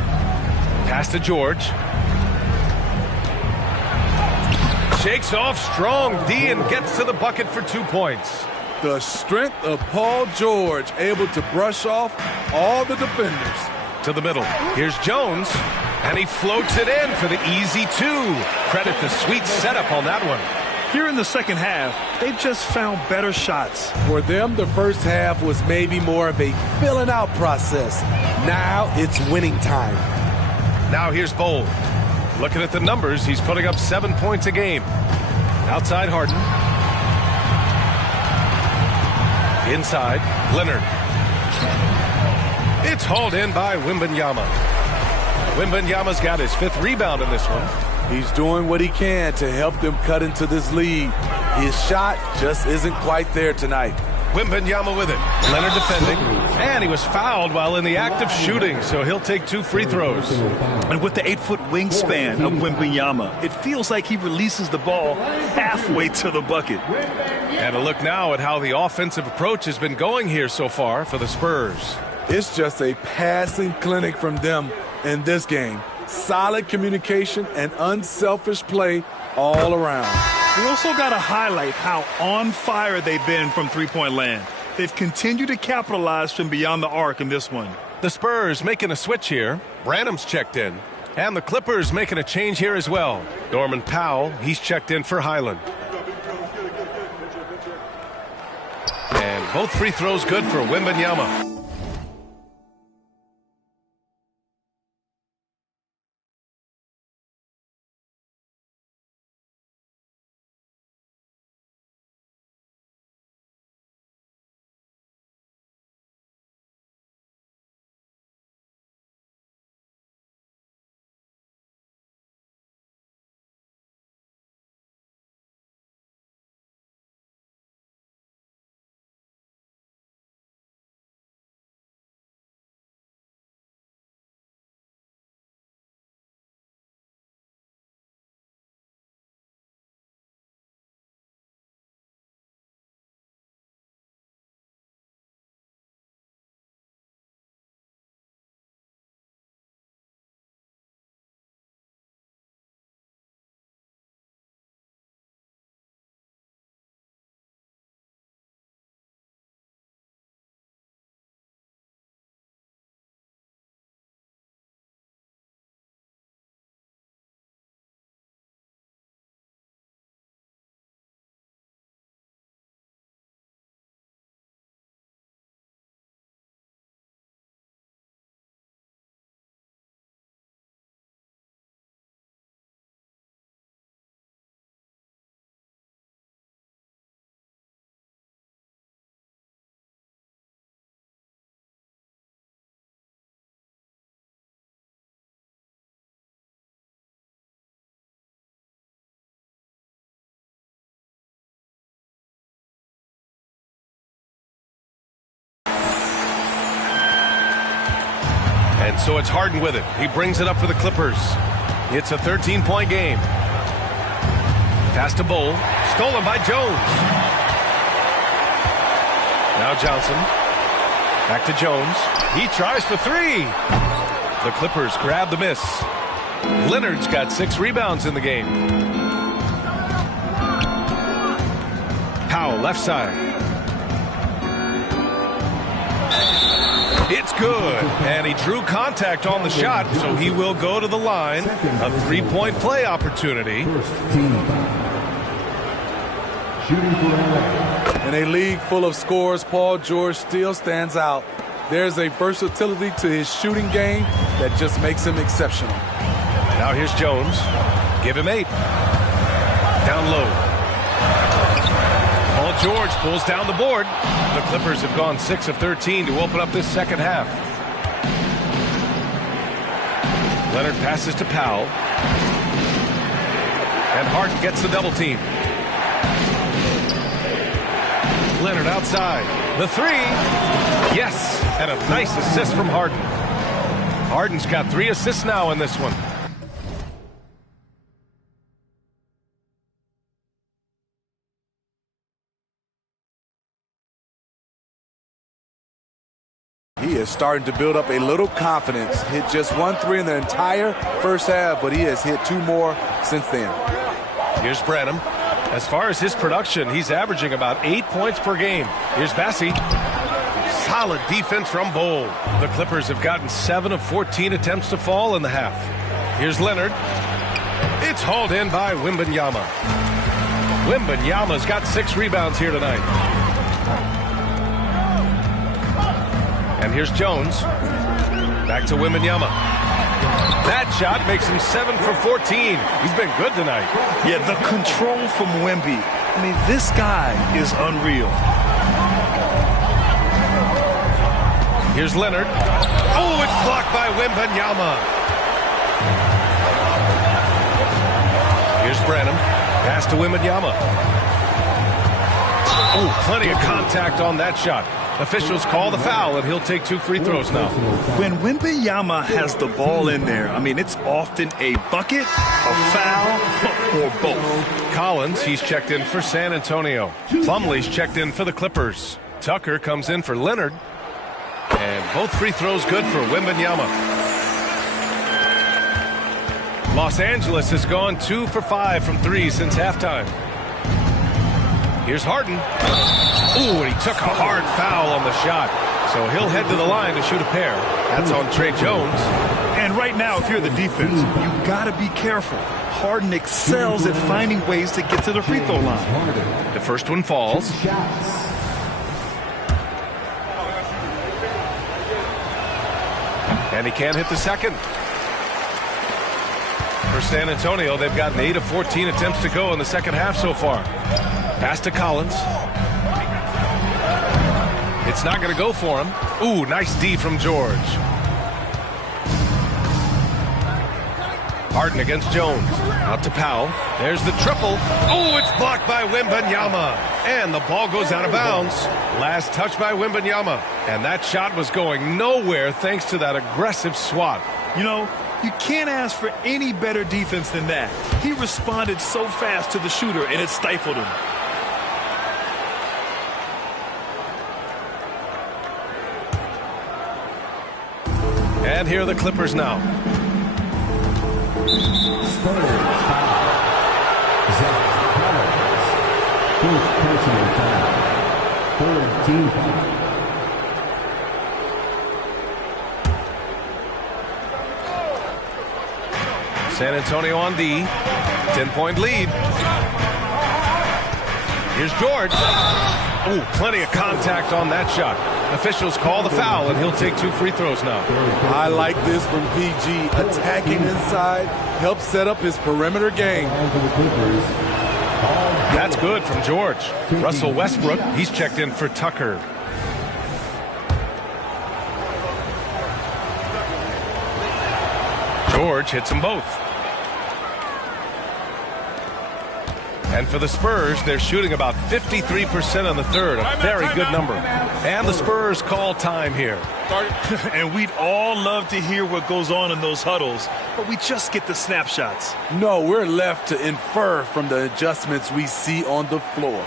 Pass to George. Shakes off strong D and gets to the bucket for 2 points. The strength of Paul George, able to brush off all the defenders. To the middle. Here's Jones. And he floats it in for the easy 2. Credit the sweet setup on that one. Here in the second half, they've just found better shots. For them, the first half was maybe more of a filling out process. Now it's winning time. Now here's Bol. Looking at the numbers, he's putting up 7 points a game. Outside Harden. Inside, Leonard. It's hauled in by Wembanyama. Wembanyama's got his 5th rebound in this one. He's doing what he can to help them cut into this lead. His shot just isn't quite there tonight. Wembanyama with it. Leonard defending. And he was fouled while in the act of shooting, so he'll take 2 free throws. And with the 8-foot wingspan of Wembanyama, it feels like he releases the ball halfway to the bucket. And a look now at how the offensive approach has been going here so far for the Spurs. It's just a passing clinic from them in this game. Solid communication and unselfish play all around. We also got to highlight how on fire they've been from three-point land. They've continued to capitalize from beyond the arc in this one. The Spurs making a switch here. Branham's checked in. And the Clippers making a change here as well. Norman Powell, he's checked in for Highland. And both free throws good for Wembanyama. And so it's Harden with it. He brings it up for the Clippers. It's a 13-point game. Pass to Bol. Stolen by Jones. Now Johnson. Back to Jones. He tries for three. The Clippers grab the miss. Leonard's got 6 rebounds in the game. Powell, left side. It's good. And he drew contact on the shot, so he will go to the line. A 3-point play opportunity. In a league full of scores, Paul George still stands out. There's a versatility to his shooting game that just makes him exceptional. Now here's Jones. Give him 8. Down low. Paul George pulls down the board. The Clippers have gone 6 of 13 to open up this second half. Leonard passes to Powell. And Harden gets the double team. Leonard outside. The 3. Yes. And a nice assist from Harden. Harden's got 3 assists now in this one. He is starting to build up a little confidence. Hit just 1 3 in the entire first half, but he has hit 2 more since then. Here's Branham. As far as his production, he's averaging about 8 points per game. Here's Bassey. Solid defense from Bol. The Clippers have gotten 7 of 14 attempts to fall in the half. Here's Leonard. It's hauled in by Wembanyama. Wembanyama's got 6 rebounds here tonight. And here's Jones. Back to Wembanyama. That shot makes him 7 for 14. He's been good tonight. Yeah, the control from Wemby. I mean, this guy is unreal. Here's Leonard. Oh, it's blocked by Wembanyama. Here's Branham. Pass to Wembanyama. Oh, plenty of contact on that shot. Officials call the foul, and he'll take 2 free throws now. When Wembanyama has the ball in there, I mean, it's often a bucket, a foul, or both. Collins, he's checked in for San Antonio. Plumlee's checked in for the Clippers. Tucker comes in for Leonard. And both free throws good for Wembanyama. Los Angeles has gone 2 for 5 from 3 since halftime. Here's Harden. Ooh, and he took a hard foul on the shot. So he'll head to the line to shoot a pair. That's on Trey Jones. And right now, if you're the defense, you got to be careful. Harden excels at finding ways to get to the free throw line. The first one falls. And he can't hit the second. For San Antonio, they've gotten 8 of 14 attempts to go in the second half so far. Pass to Collins. It's not going to go for him. Ooh, nice D from George. Harden against Jones. Out to Powell. There's the triple. Oh, it's blocked by Wembanyama. And the ball goes out of bounds. Last touch by Wembanyama. And that shot was going nowhere thanks to that aggressive swat. You know, you can't ask for any better defense than that. He responded so fast to the shooter, and it stifled him. And here are the Clippers now. San Antonio on D. 10-point lead. Here's George. Oh, plenty of contact on that shot. Officials call the foul, and he'll take 2 free throws now. I like this from PG. Attacking inside helps set up his perimeter game. That's good from George. Russell Westbrook, he's checked in for Tucker. George hits them both. And for the Spurs, they're shooting about 53% on the third, a very good number. And the Spurs call time here. And we'd all love to hear what goes on in those huddles, but we just get the snapshots. No, we're left to infer from the adjustments we see on the floor.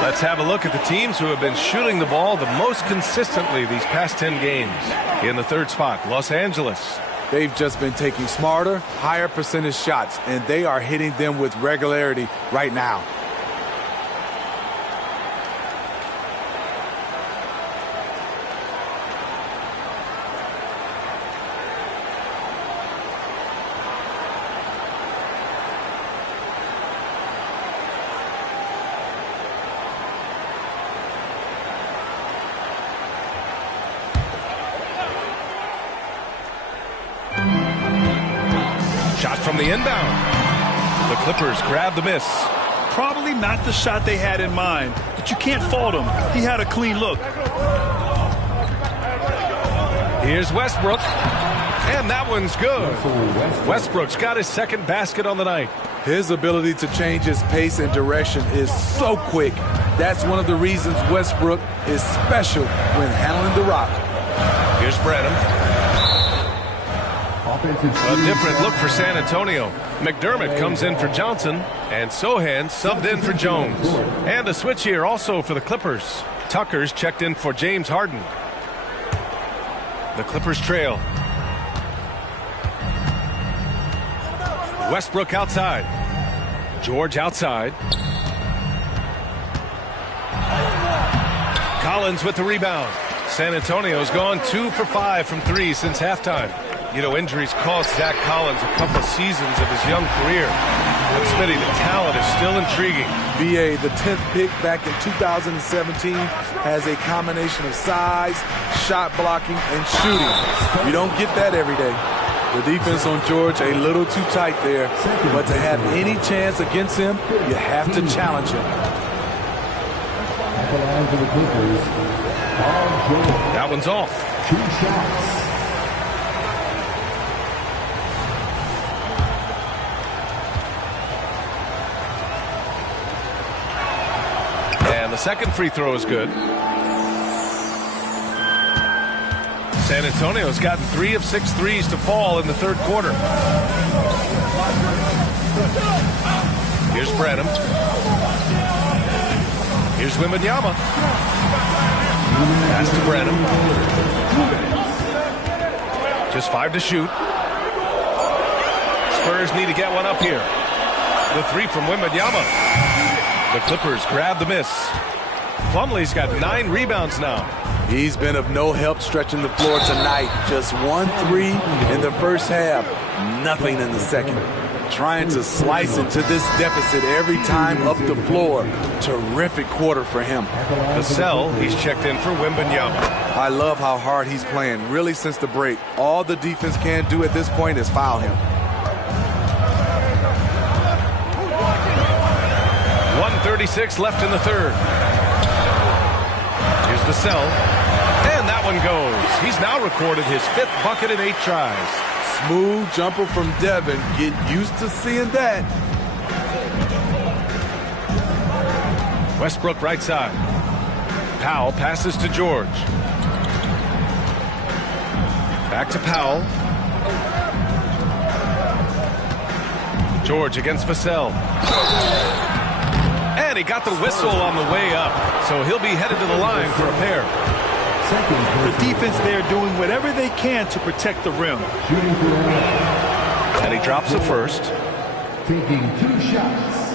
Let's have a look at the teams who have been shooting the ball the most consistently these past 10 games. In the third spot, Los Angeles. They've just been taking smarter, higher percentage shots, and they are hitting them with regularity right now. Shot from the inbound. The Clippers grab the miss. Probably not the shot they had in mind, but you can't fault him. He had a clean look. Here's Westbrook. And that one's good. Westbrook's got his second basket on the night. His ability to change his pace and direction is so quick. That's one of the reasons Westbrook is special when handling the rock. Here's Branham. A different look for San Antonio. McDermott comes in for Johnson, and Sohan subbed in for Jones. And a switch here also for the Clippers. Tucker's checked in for James Harden. The Clippers trail. Westbrook outside. George outside. Collins with the rebound. San Antonio's gone 2 for 5 from 3 since halftime. You know, injuries cost Zach Collins a couple seasons of his young career. But Smitty, the talent is still intriguing. BA, the 10th pick back in 2017, has a combination of size, shot blocking, and shooting. You don't get that every day. The defense on George a little too tight there, but to have any chance against him, you have to challenge him. That one's off. 2 shots. And the second free throw is good. San Antonio's gotten 3 of 6 threes to fall in the third quarter. Here's Branham. Here's Wembanyama. Pass to Branham. Just 5 to shoot. Spurs need to get one up here. The 3 from Wembanyama. The Clippers grab the miss. Plumlee's got 9 rebounds now. He's been of no help stretching the floor tonight. Just 1 3 in the first half. Nothing in the second. Trying to slice into this deficit every time up the floor. Terrific quarter for him. Vassell, he's checked in for Wembanyama. I love how hard he's playing, really since the break. All the defense can do at this point is foul him. 1:36 left in the third. Here's Vassell. And that one goes. He's now recorded his 5th bucket in 8 tries. Smooth jumper from Devin. Get used to seeing that. Westbrook right side. Powell passes to George. Back to Powell. George against Vassell. And he got the whistle on the way up. So he'll be headed to the line for a pair. The defense there doing whatever they can to protect the rim. And he drops the first. Taking 2 shots.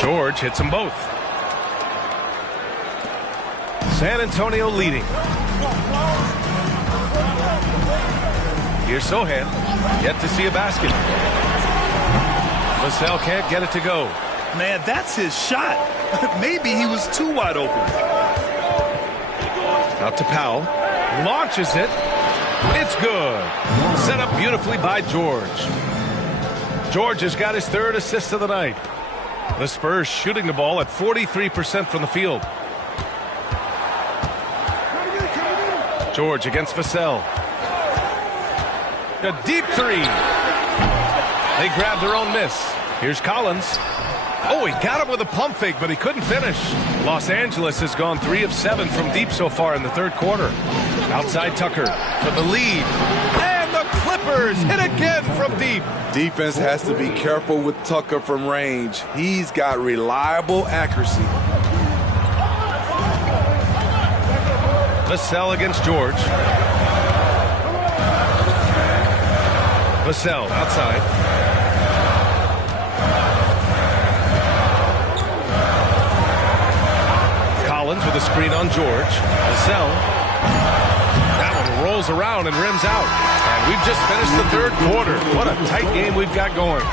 George hits them both. San Antonio leading. Here's Sochan. Yet to see a basket. Vassell can't get it to go. Man, that's his shot. Maybe he was too wide open. Out to Powell. Launches it. It's good. Set up beautifully by George. George has got his 3rd assist of the night. The Spurs shooting the ball at 43% from the field. George against Vassell. A deep 3. They grab their own miss. Here's Collins. Oh, he got it with a pump fake, but he couldn't finish. Los Angeles has gone 3 of 7 from deep so far in the 3rd quarter. Outside Tucker for the lead. And the Clippers hit again from deep. Defense has to be careful with Tucker from range. He's got reliable accuracy. Vassell against George. Vassell outside. Collins with a screen on George. Vassell. That one rolls around and rims out. And we've just finished the 3rd quarter. What a tight game we've got going.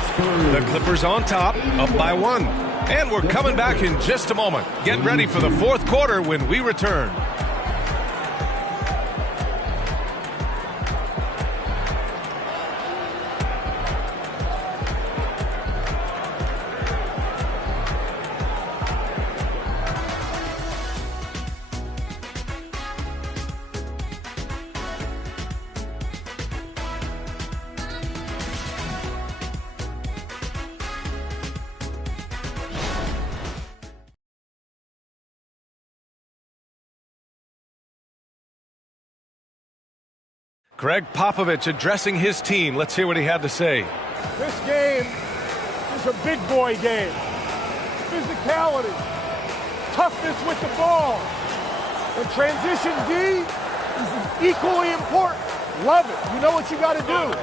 The Clippers on top, up by 1. And we're coming back in just a moment. Get ready for the 4th quarter when we return. Greg Popovich addressing his team. Let's hear what he had to say. This game is a big boy game. Physicality, toughness with the ball. And transition D is equally important. Love it. You know what you got to do.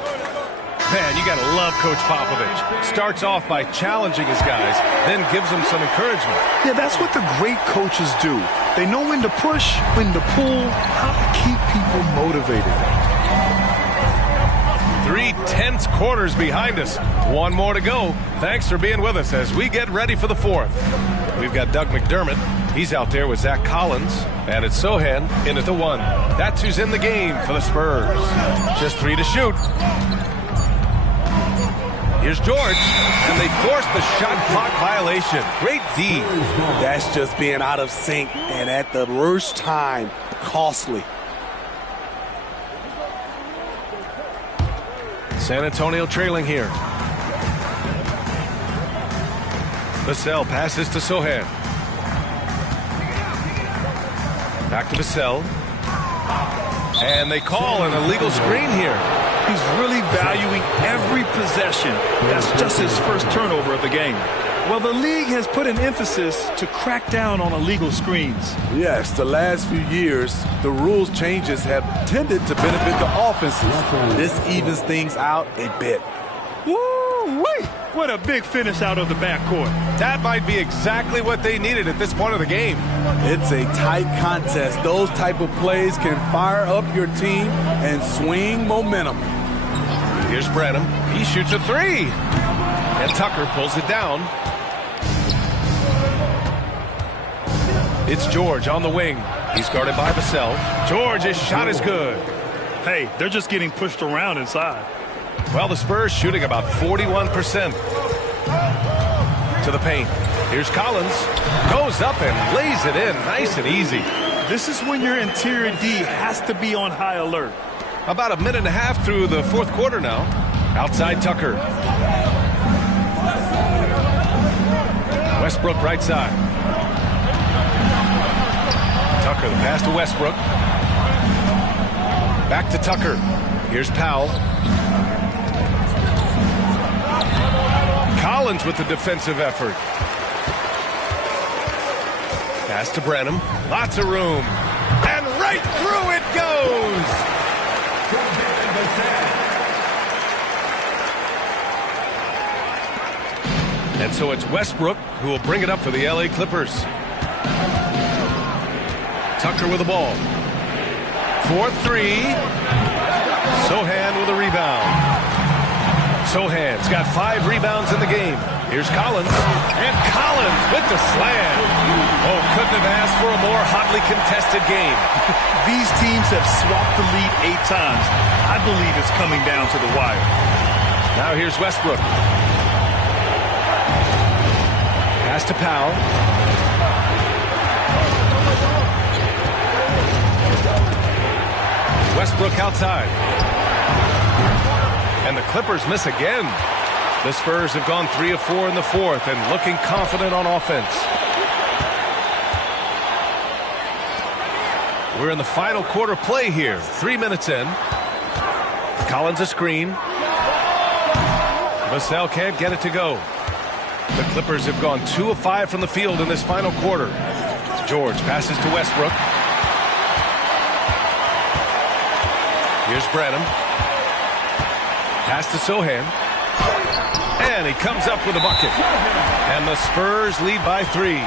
Man, you got to love Coach Popovich. Starts off by challenging his guys, then gives them some encouragement. Yeah, that's what the great coaches do. They know when to push, when to pull, how to keep people motivated. 3 tense quarters behind us. 1 more to go. Thanks for being with us as we get ready for the 4th. We've got Doug McDermott. He's out there with Zach Collins. And it's Sochan in at the 1. That's who's in the game for the Spurs. Just 3 to shoot. Here's George. And they force the shot clock violation. Great D. That's just being out of sync. And at the worst time, costly. San Antonio trailing here. Vassell passes to Sochan. Back to Vassell. And they call an illegal screen here. He's really valuing every possession. That's just his first turnover of the game. Well, the league has put an emphasis to crack down on illegal screens. Yes, the last few years, the rules changes have tended to benefit the offenses. This evens things out a bit. Woo-wee! What a big finish out of the backcourt. That might be exactly what they needed at this point of the game. It's a tight contest. Those type of plays can fire up your team and swing momentum. Here's Branham. He shoots a 3. And Tucker pulls it down. It's George on the wing. He's guarded by Vassell. George's shot is good. Hey, they're just getting pushed around inside. Well, the Spurs shooting about 41%. To the paint. Here's Collins. Goes up and lays it in. Nice and easy. This is when your interior D has to be on high alert. About a minute and a half through the fourth quarter now. Outside Tucker. Westbrook right side. Tucker, the pass to Westbrook. Back to Tucker. Here's Powell. Collins with the defensive effort. Pass to Branham. Lots of room. And right through it goes. And so it's Westbrook who will bring it up for the LA Clippers. Tucker with the ball. 4-3. Sohan with a rebound. Sohan's got 5 rebounds in the game. Here's Collins. And Collins with the slam. Oh, couldn't have asked for a more hotly contested game. These teams have swapped the lead 8 times. I believe it's coming down to the wire. Now here's Westbrook. Pass to Powell. Westbrook outside. And the Clippers miss again. The Spurs have gone 3 of 4 in the fourth and looking confident on offense. We're in the final quarter play here. 3 minutes in. Collins a screen. Vassell can't get it to go. The Clippers have gone 2 of 5 from the field in this final quarter. George passes to Westbrook. Here's Branham. Pass to Sohan. And he comes up with a bucket. And the Spurs lead by 3.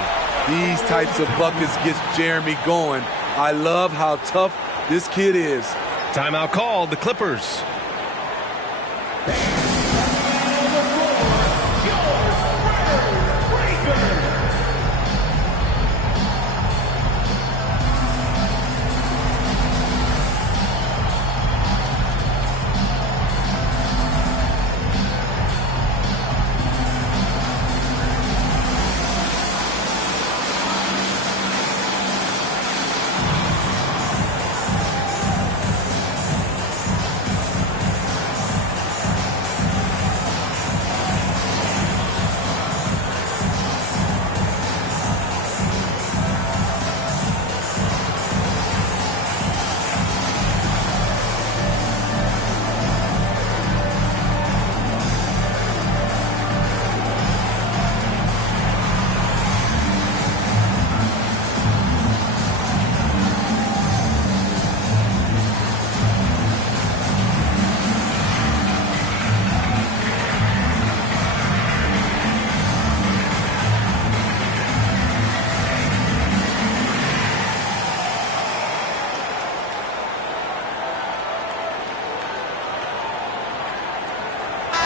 These types of buckets gets Jeremy going. I love how tough this kid is. Timeout called, the Clippers.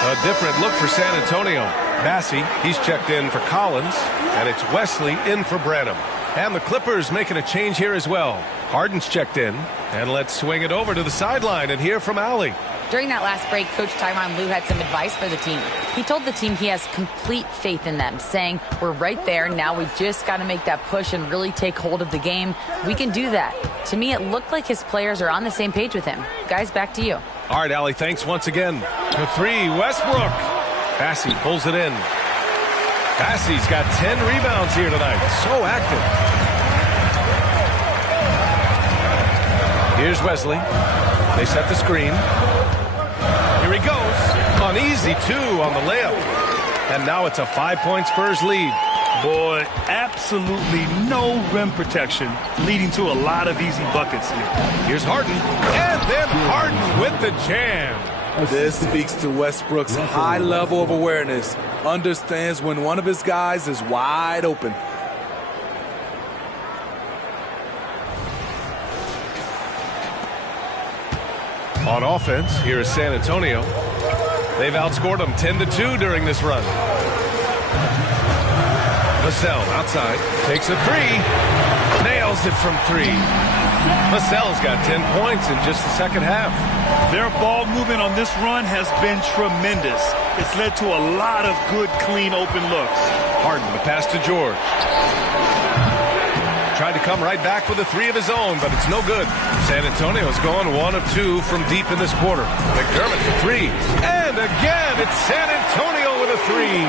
A different look for San Antonio. Massey, he's checked in for Collins, and it's Wesley in for Branham. And the Clippers making a change here as well. Harden's checked in, and let's swing it over to the sideline and hear from Allie. During that last break, Coach Tyronn Lue had some advice for the team. He told the team he has complete faith in them, saying, we're right there. Now we just got to make that push and really take hold of the game. We can do that. To me, it looked like his players are on the same page with him. Guys, back to you. All right, Allie, thanks once again. To 3, Westbrook. Bassey pulls it in. Bassey's got 10 rebounds here tonight. So active. Here's Wesley. They set the screen. Here he goes. An easy 2 on the layup. And now it's a 5-point Spurs lead. Boy, absolutely no rim protection, leading to a lot of easy buckets here. Here's Harden. And then Harden with the jam. This speaks to Westbrook's high level of awareness. Understands when one of his guys is wide open. On offense, here is San Antonio. They've outscored them 10-2 during this run. Vassell outside, takes a 3, nails it from 3. Vassell's got 10 points in just the second half. Their ball movement on this run has been tremendous. It's led to a lot of good, clean, open looks. Harden, the pass to George. Tried to come right back with a three of his own, but it's no good. San Antonio's going 1 of 2 from deep in this quarter. McDermott for three. And again, it's San Antonio with a three.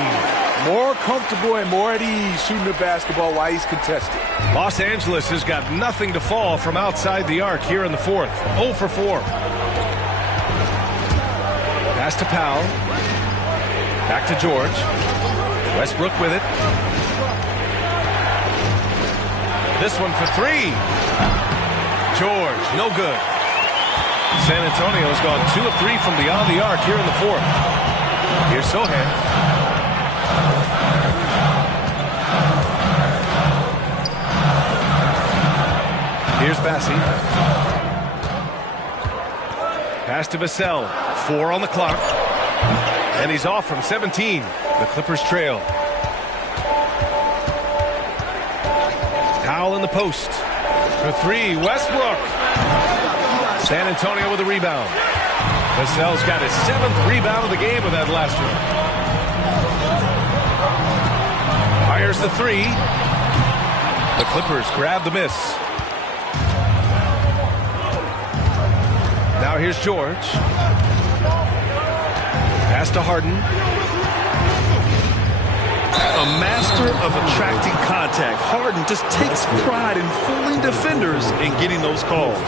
More comfortable and more at ease shooting the basketball while he's contested. Los Angeles has got nothing to fall from outside the arc here in the fourth. 0 for 4. Pass to Powell. Back to George. Westbrook with it. This one for three. George, no good. San Antonio's gone 2 of 3 from beyond the arc here in the fourth. Here's Sochan. Here's Bassi. Pass to Vassell. 4 on the clock. And he's off from 17. The Clippers trail. Powell in the post. For three, Westbrook. San Antonio with a rebound. Vassell's got his 7th rebound of the game with that last one. Fires the three. The Clippers grab the miss. Now here's George. Pass to Harden. A master of attracting contact. Harden just takes pride in fooling defenders and getting those calls.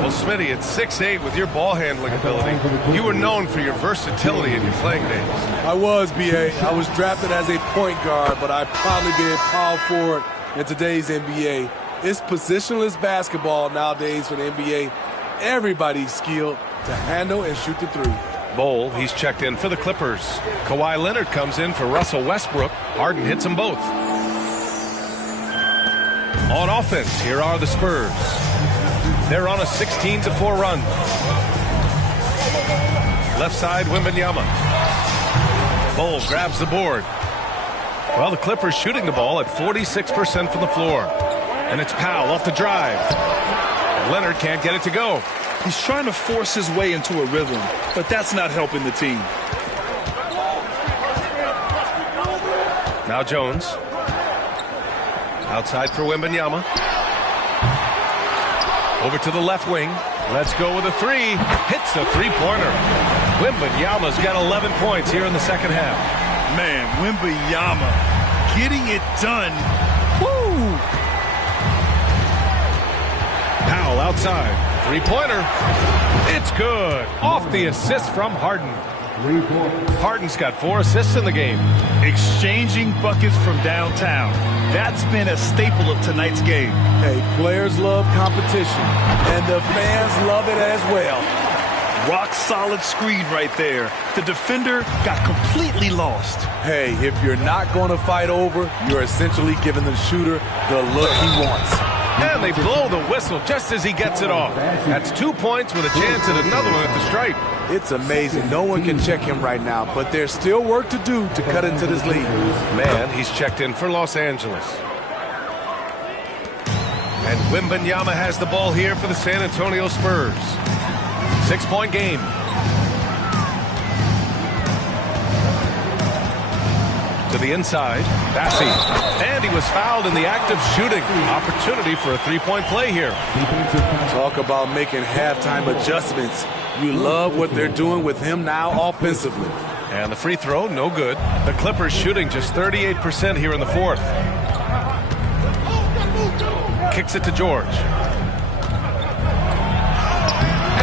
Well, Smitty, at 6'8" with your ball handling ability, you were known for your versatility in your playing days. I was, B.A. I was drafted as a point guard, but I'd probably be a power forward in today's NBA. It's positionless basketball nowadays for the NBA. Everybody's skilled to handle and shoot the three. Bol, he's checked in for the Clippers. Kawhi Leonard comes in for Russell Westbrook. Harden hits them both. On offense, here are the Spurs. They're on a 16-4 run. Left side, Wembanyama. Bol grabs the board. Well, the Clippers shooting the ball at 46% from the floor. And it's Powell off the drive. Leonard can't get it to go. He's trying to force his way into a rhythm, but that's not helping the team. Now Jones. Outside for Wembanyama. Over to the left wing. Let's go with a three. Hits a three-pointer. Wembanyama's got 11 points here in the second half. Man, Wembanyama getting it done. Woo! Powell outside. Three-pointer. It's good. Off the assist from Harden. Harden's got 4 assists in the game. Exchanging buckets from downtown. That's been a staple of tonight's game. Hey, players love competition, and the fans love it as well. Rock solid screen right there. The defender got completely lost. Hey, if you're not going to fight over, you're essentially giving the shooter the look he wants. And they blow the whistle just as he gets it off. That's 2 points with a chance at another one at the stripe. It's amazing. No one can check him right now, but there's still work to do to cut into this lead. Man, he's checked in for Los Angeles. And Wembanyama has the ball here for the San Antonio Spurs. 6-point game. To the inside, Bassi. And he was fouled in the act of shooting. Opportunity for a three-point play here. Talk about making halftime adjustments. You love what they're doing with him now offensively. And the free throw, no good. The Clippers shooting just 38% here in the fourth. Kicks it to George.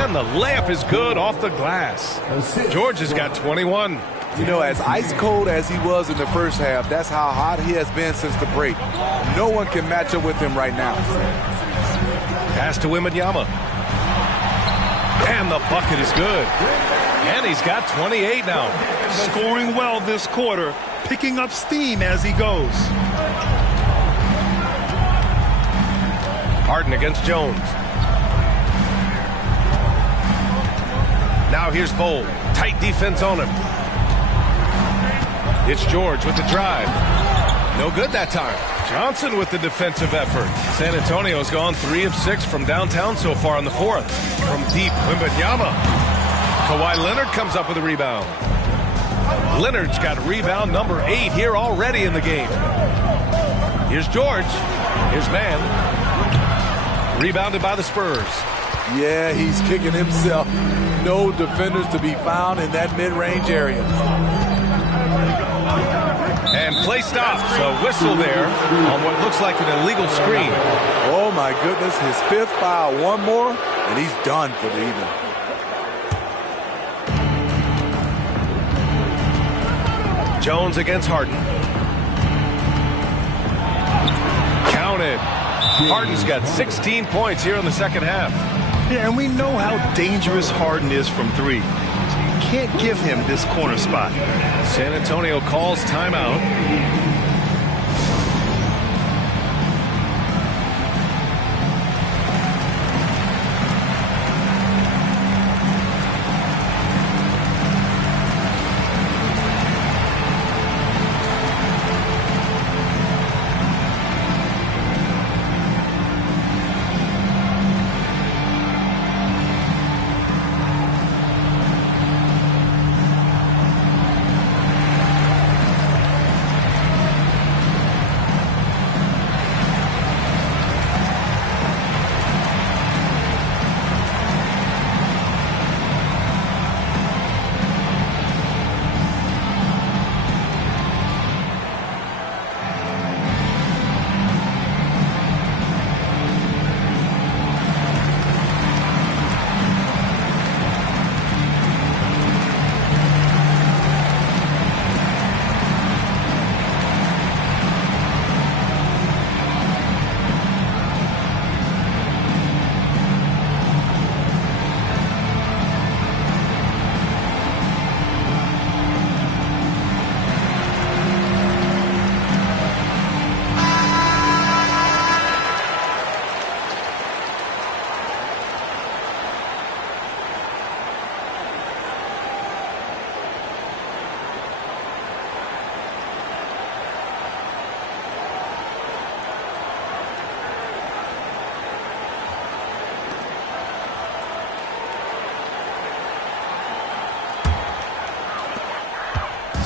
And the layup is good off the glass. George has got 21. You know, as ice cold as he was in the first half, that's how hot he has been since the break. No one can match up with him right now. Pass to Wembanyama. And the bucket is good. And he's got 28 now. Scoring well this quarter, picking up steam as he goes. Harden against Jones. Now here's Bol. Tight defense on him. It's George with the drive. No good that time. Johnson with the defensive effort. San Antonio's gone 3 of 6 from downtown so far in the fourth. From deep, Wembanyama. Kawhi Leonard comes up with a rebound. Leonard's got rebound number 8 here already in the game. Here's George. Here's Mann. Rebounded by the Spurs. Yeah, he's kicking himself. No defenders to be found in that mid-range area. And play stops. A whistle there on what looks like an illegal screen. Oh, my goodness. His 5th foul. One more, and he's done for the evening. Jones against Harden. Counted. Harden's got 16 points here in the second half. Yeah, and we know how dangerous Harden is from 3. So you can't give him this corner spot. San Antonio calls timeout.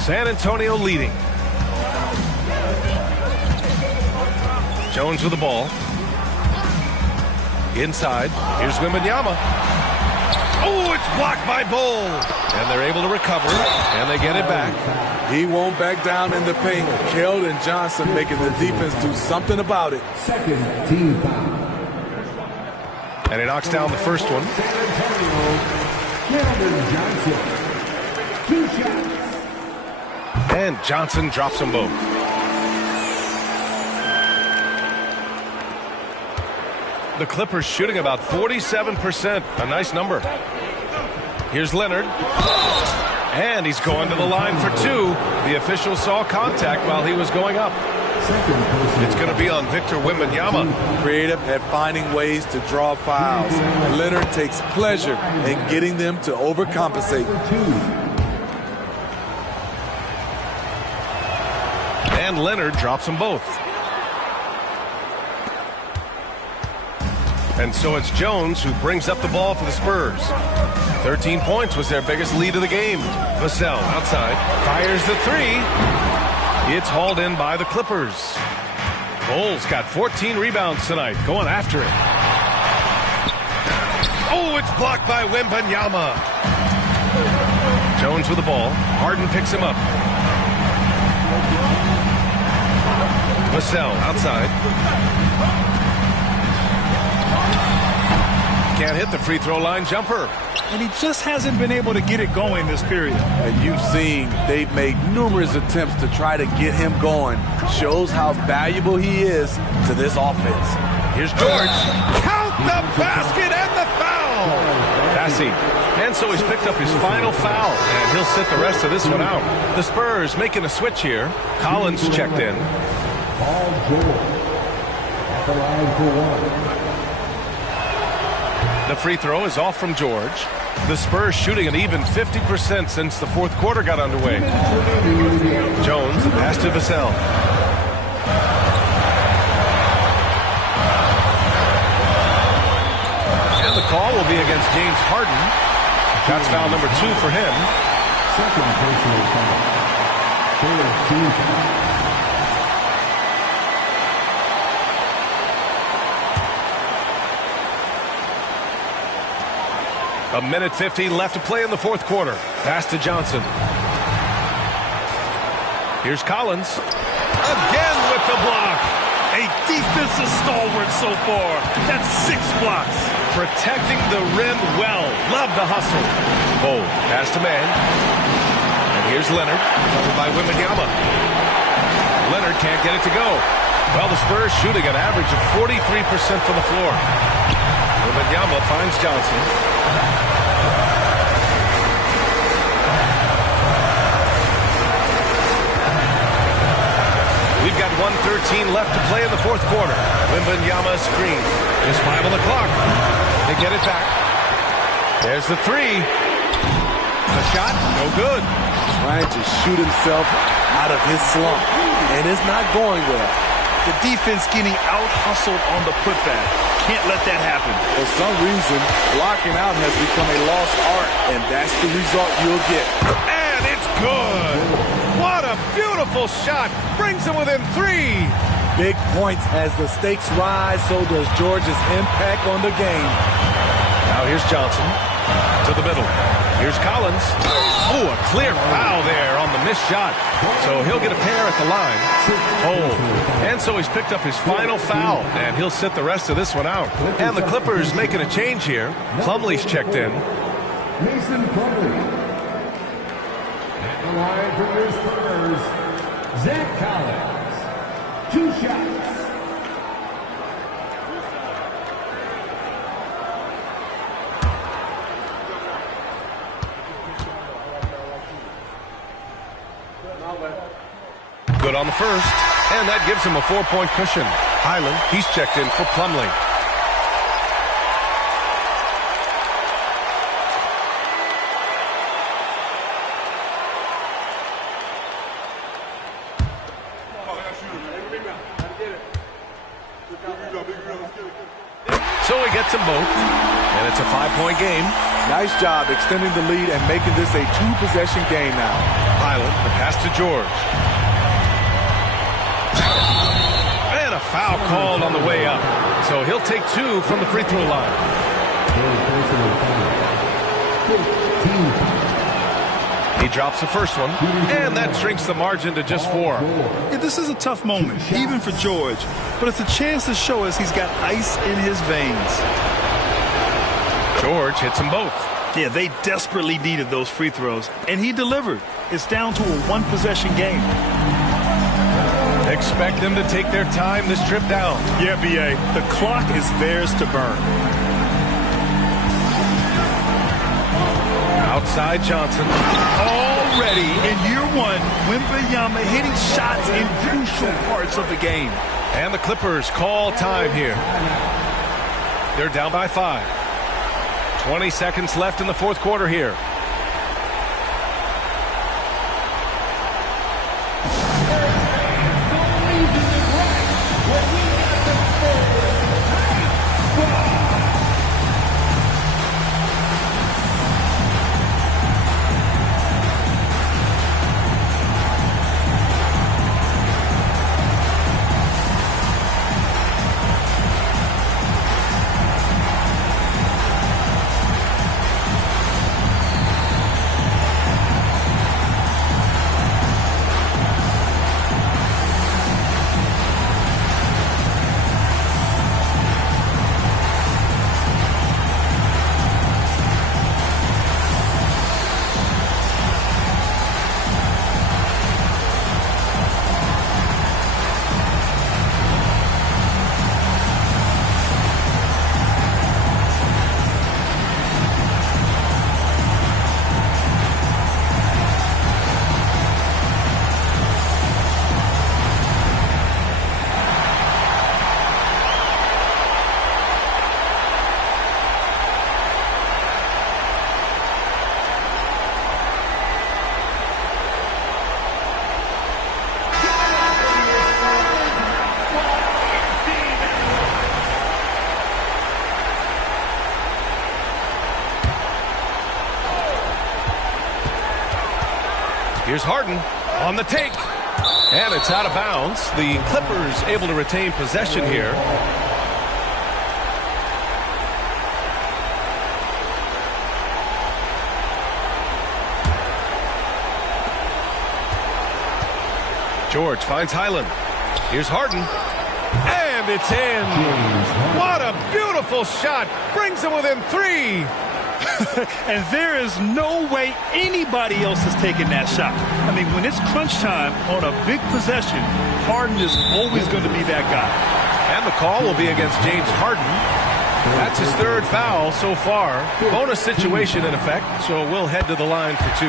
San Antonio leading. Jones with the ball. Inside. Here's Wembanyama. Oh, it's blocked by Bol. And they're able to recover, and they get it back. He won't back down in the paint. Keldon Johnson making the defense do something about it. Second team foul. And he knocks down the first one. San Antonio, Keldon Johnson. 2 shots. And Johnson drops them both. The Clippers shooting about 47%. A nice number. Here's Leonard. And he's going to the line for 2. The official saw contact while he was going up. It's going to be on Victor Wembanyama. Creative at finding ways to draw fouls. Leonard takes pleasure in getting them to overcompensate. And Leonard drops them both. And so it's Jones who brings up the ball for the Spurs. 13 points was their biggest lead of the game. Vassell outside, fires the 3. It's hauled in by the Clippers. Bol's got 14 rebounds tonight, going after it. Oh, it's blocked by Wembanyama. Jones with the ball. Harden picks him up. Vassell outside. Can't hit the free throw line jumper. And he just hasn't been able to get it going this period. You've seen they've made numerous attempts to try to get him going. Shows how valuable he is to this offense. Here's George. Count the basket and the foul. Passy. And so he's picked up his final foul, and he'll sit the rest of this one out. The Spurs making a switch here. Collins checked in. Paul George at the line for 1. The free throw is off from George. The Spurs shooting an even 50% since the fourth quarter got underway. Jones, the pass to Vassell. And the call will be against James Harden. That's foul number 2 for him. Second personal foul. Third team foul. A minute 50 left to play in the fourth quarter. Pass to Johnson. Here's Collins. Again with the block. A defensive stalwart so far. That's 6 blocks. Protecting the rim well. Love the hustle. Bol, pass to man. And here's Leonard, covered by Wembanyama. Leonard can't get it to go. Well, the Spurs shooting an average of 43% from the floor. Wembanyama finds Johnson. We've got 1:13 left to play in the fourth quarter. Wembanyama screen. Just 5 on the clock. They get it back. There's the 3. The shot, no good. Trying to shoot himself out of his slump, and it's not going well. The defense getting out-hustled on the putback. Can't let that happen. For some reason, blocking out has become a lost art, and that's the result you'll get. And it's good. What a beautiful shot. Brings them within 3. Big points as the stakes rise, so does George's impact on the game. Now here's Johnson to the middle. Here's Collins. Oh, a clear foul there on the missed shot. So he'll get a pair at the line. Oh, and so he's picked up his final foul, and he'll sit the rest of this one out. And the Clippers making a change here. Plumlee's checked in. Mason Plumlee. At the line for the Spurs, Zach Collins. 2 shots. Good on the first, and that gives him a 4-point cushion. Highland, he's checked in for Plumlee. So he gets them both, and it's a 5-point game. Nice job extending the lead and making this a 2-possession game now. Highland, the pass to George. And a foul called on the way up. So he'll take 2 from the free throw line. He drops the first one, and that shrinks the margin to just 4. Yeah, this is a tough moment, even for George. But it's a chance to show us he's got ice in his veins. George hits them both. Yeah, they desperately needed those free throws, and he delivered. It's down to a 1-possession game. Expect them to take their time this trip down. Yeah, B.A., the clock is theirs to burn. Outside Johnson. Already in year 1, Wembanyama hitting shots in crucial parts of the game. And the Clippers call time here. They're down by 5. 20 seconds left in the fourth quarter here. Here's Harden on the take. And it's out of bounds. The Clippers able to retain possession here. George finds Highland. Here's Harden. And it's in. What a beautiful shot. Brings them within 3. And there is no way anybody else is taking that shot. I mean, when it's crunch time on a big possession, Harden is always going to be that guy. And the call will be against James Harden. That's his 3rd foul so far. Bonus situation in effect, so we'll head to the line for 2.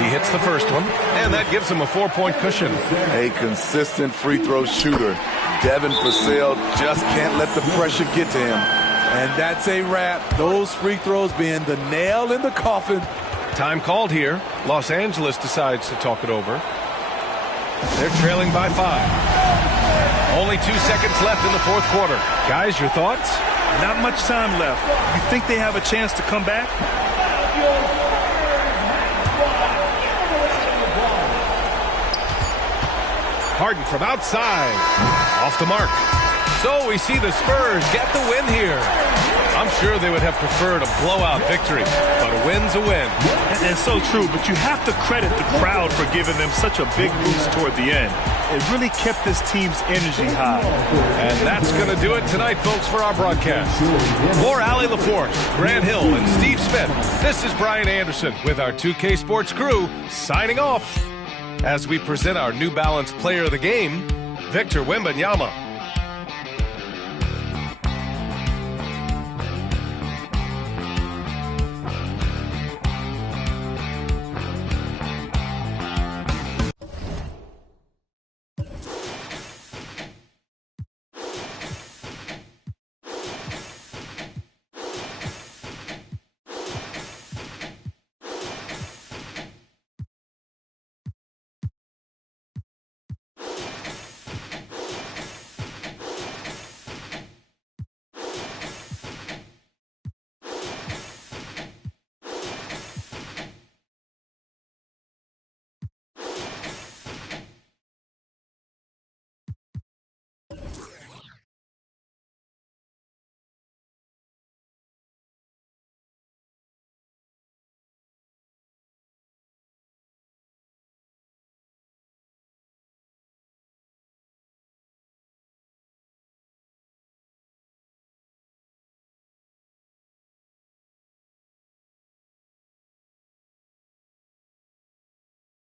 He hits the first one, and that gives him a 4-point cushion. A consistent free throw shooter. Devin Vassell just can't let the pressure get to him. And that's a wrap. Those free throws being the nail in the coffin. Time called here. Los Angeles decides to talk it over. They're trailing by 5. Only 2 seconds left in the 4th quarter. Guys, your thoughts? Not much time left. You think they have a chance to come back? Harden from outside. Off the mark. So we see the Spurs get the win here. I'm sure they would have preferred a blowout victory, but a win's a win. And so true, but you have to credit the crowd for giving them such a big boost toward the end. It really kept this team's energy high. And that's going to do it tonight, folks, for our broadcast. For Allie LaForce, Grant Hill, and Steve Smith, this is Brian Anderson with our 2K Sports crew signing off as we present our New Balance Player of the Game, Victor Wembanyama.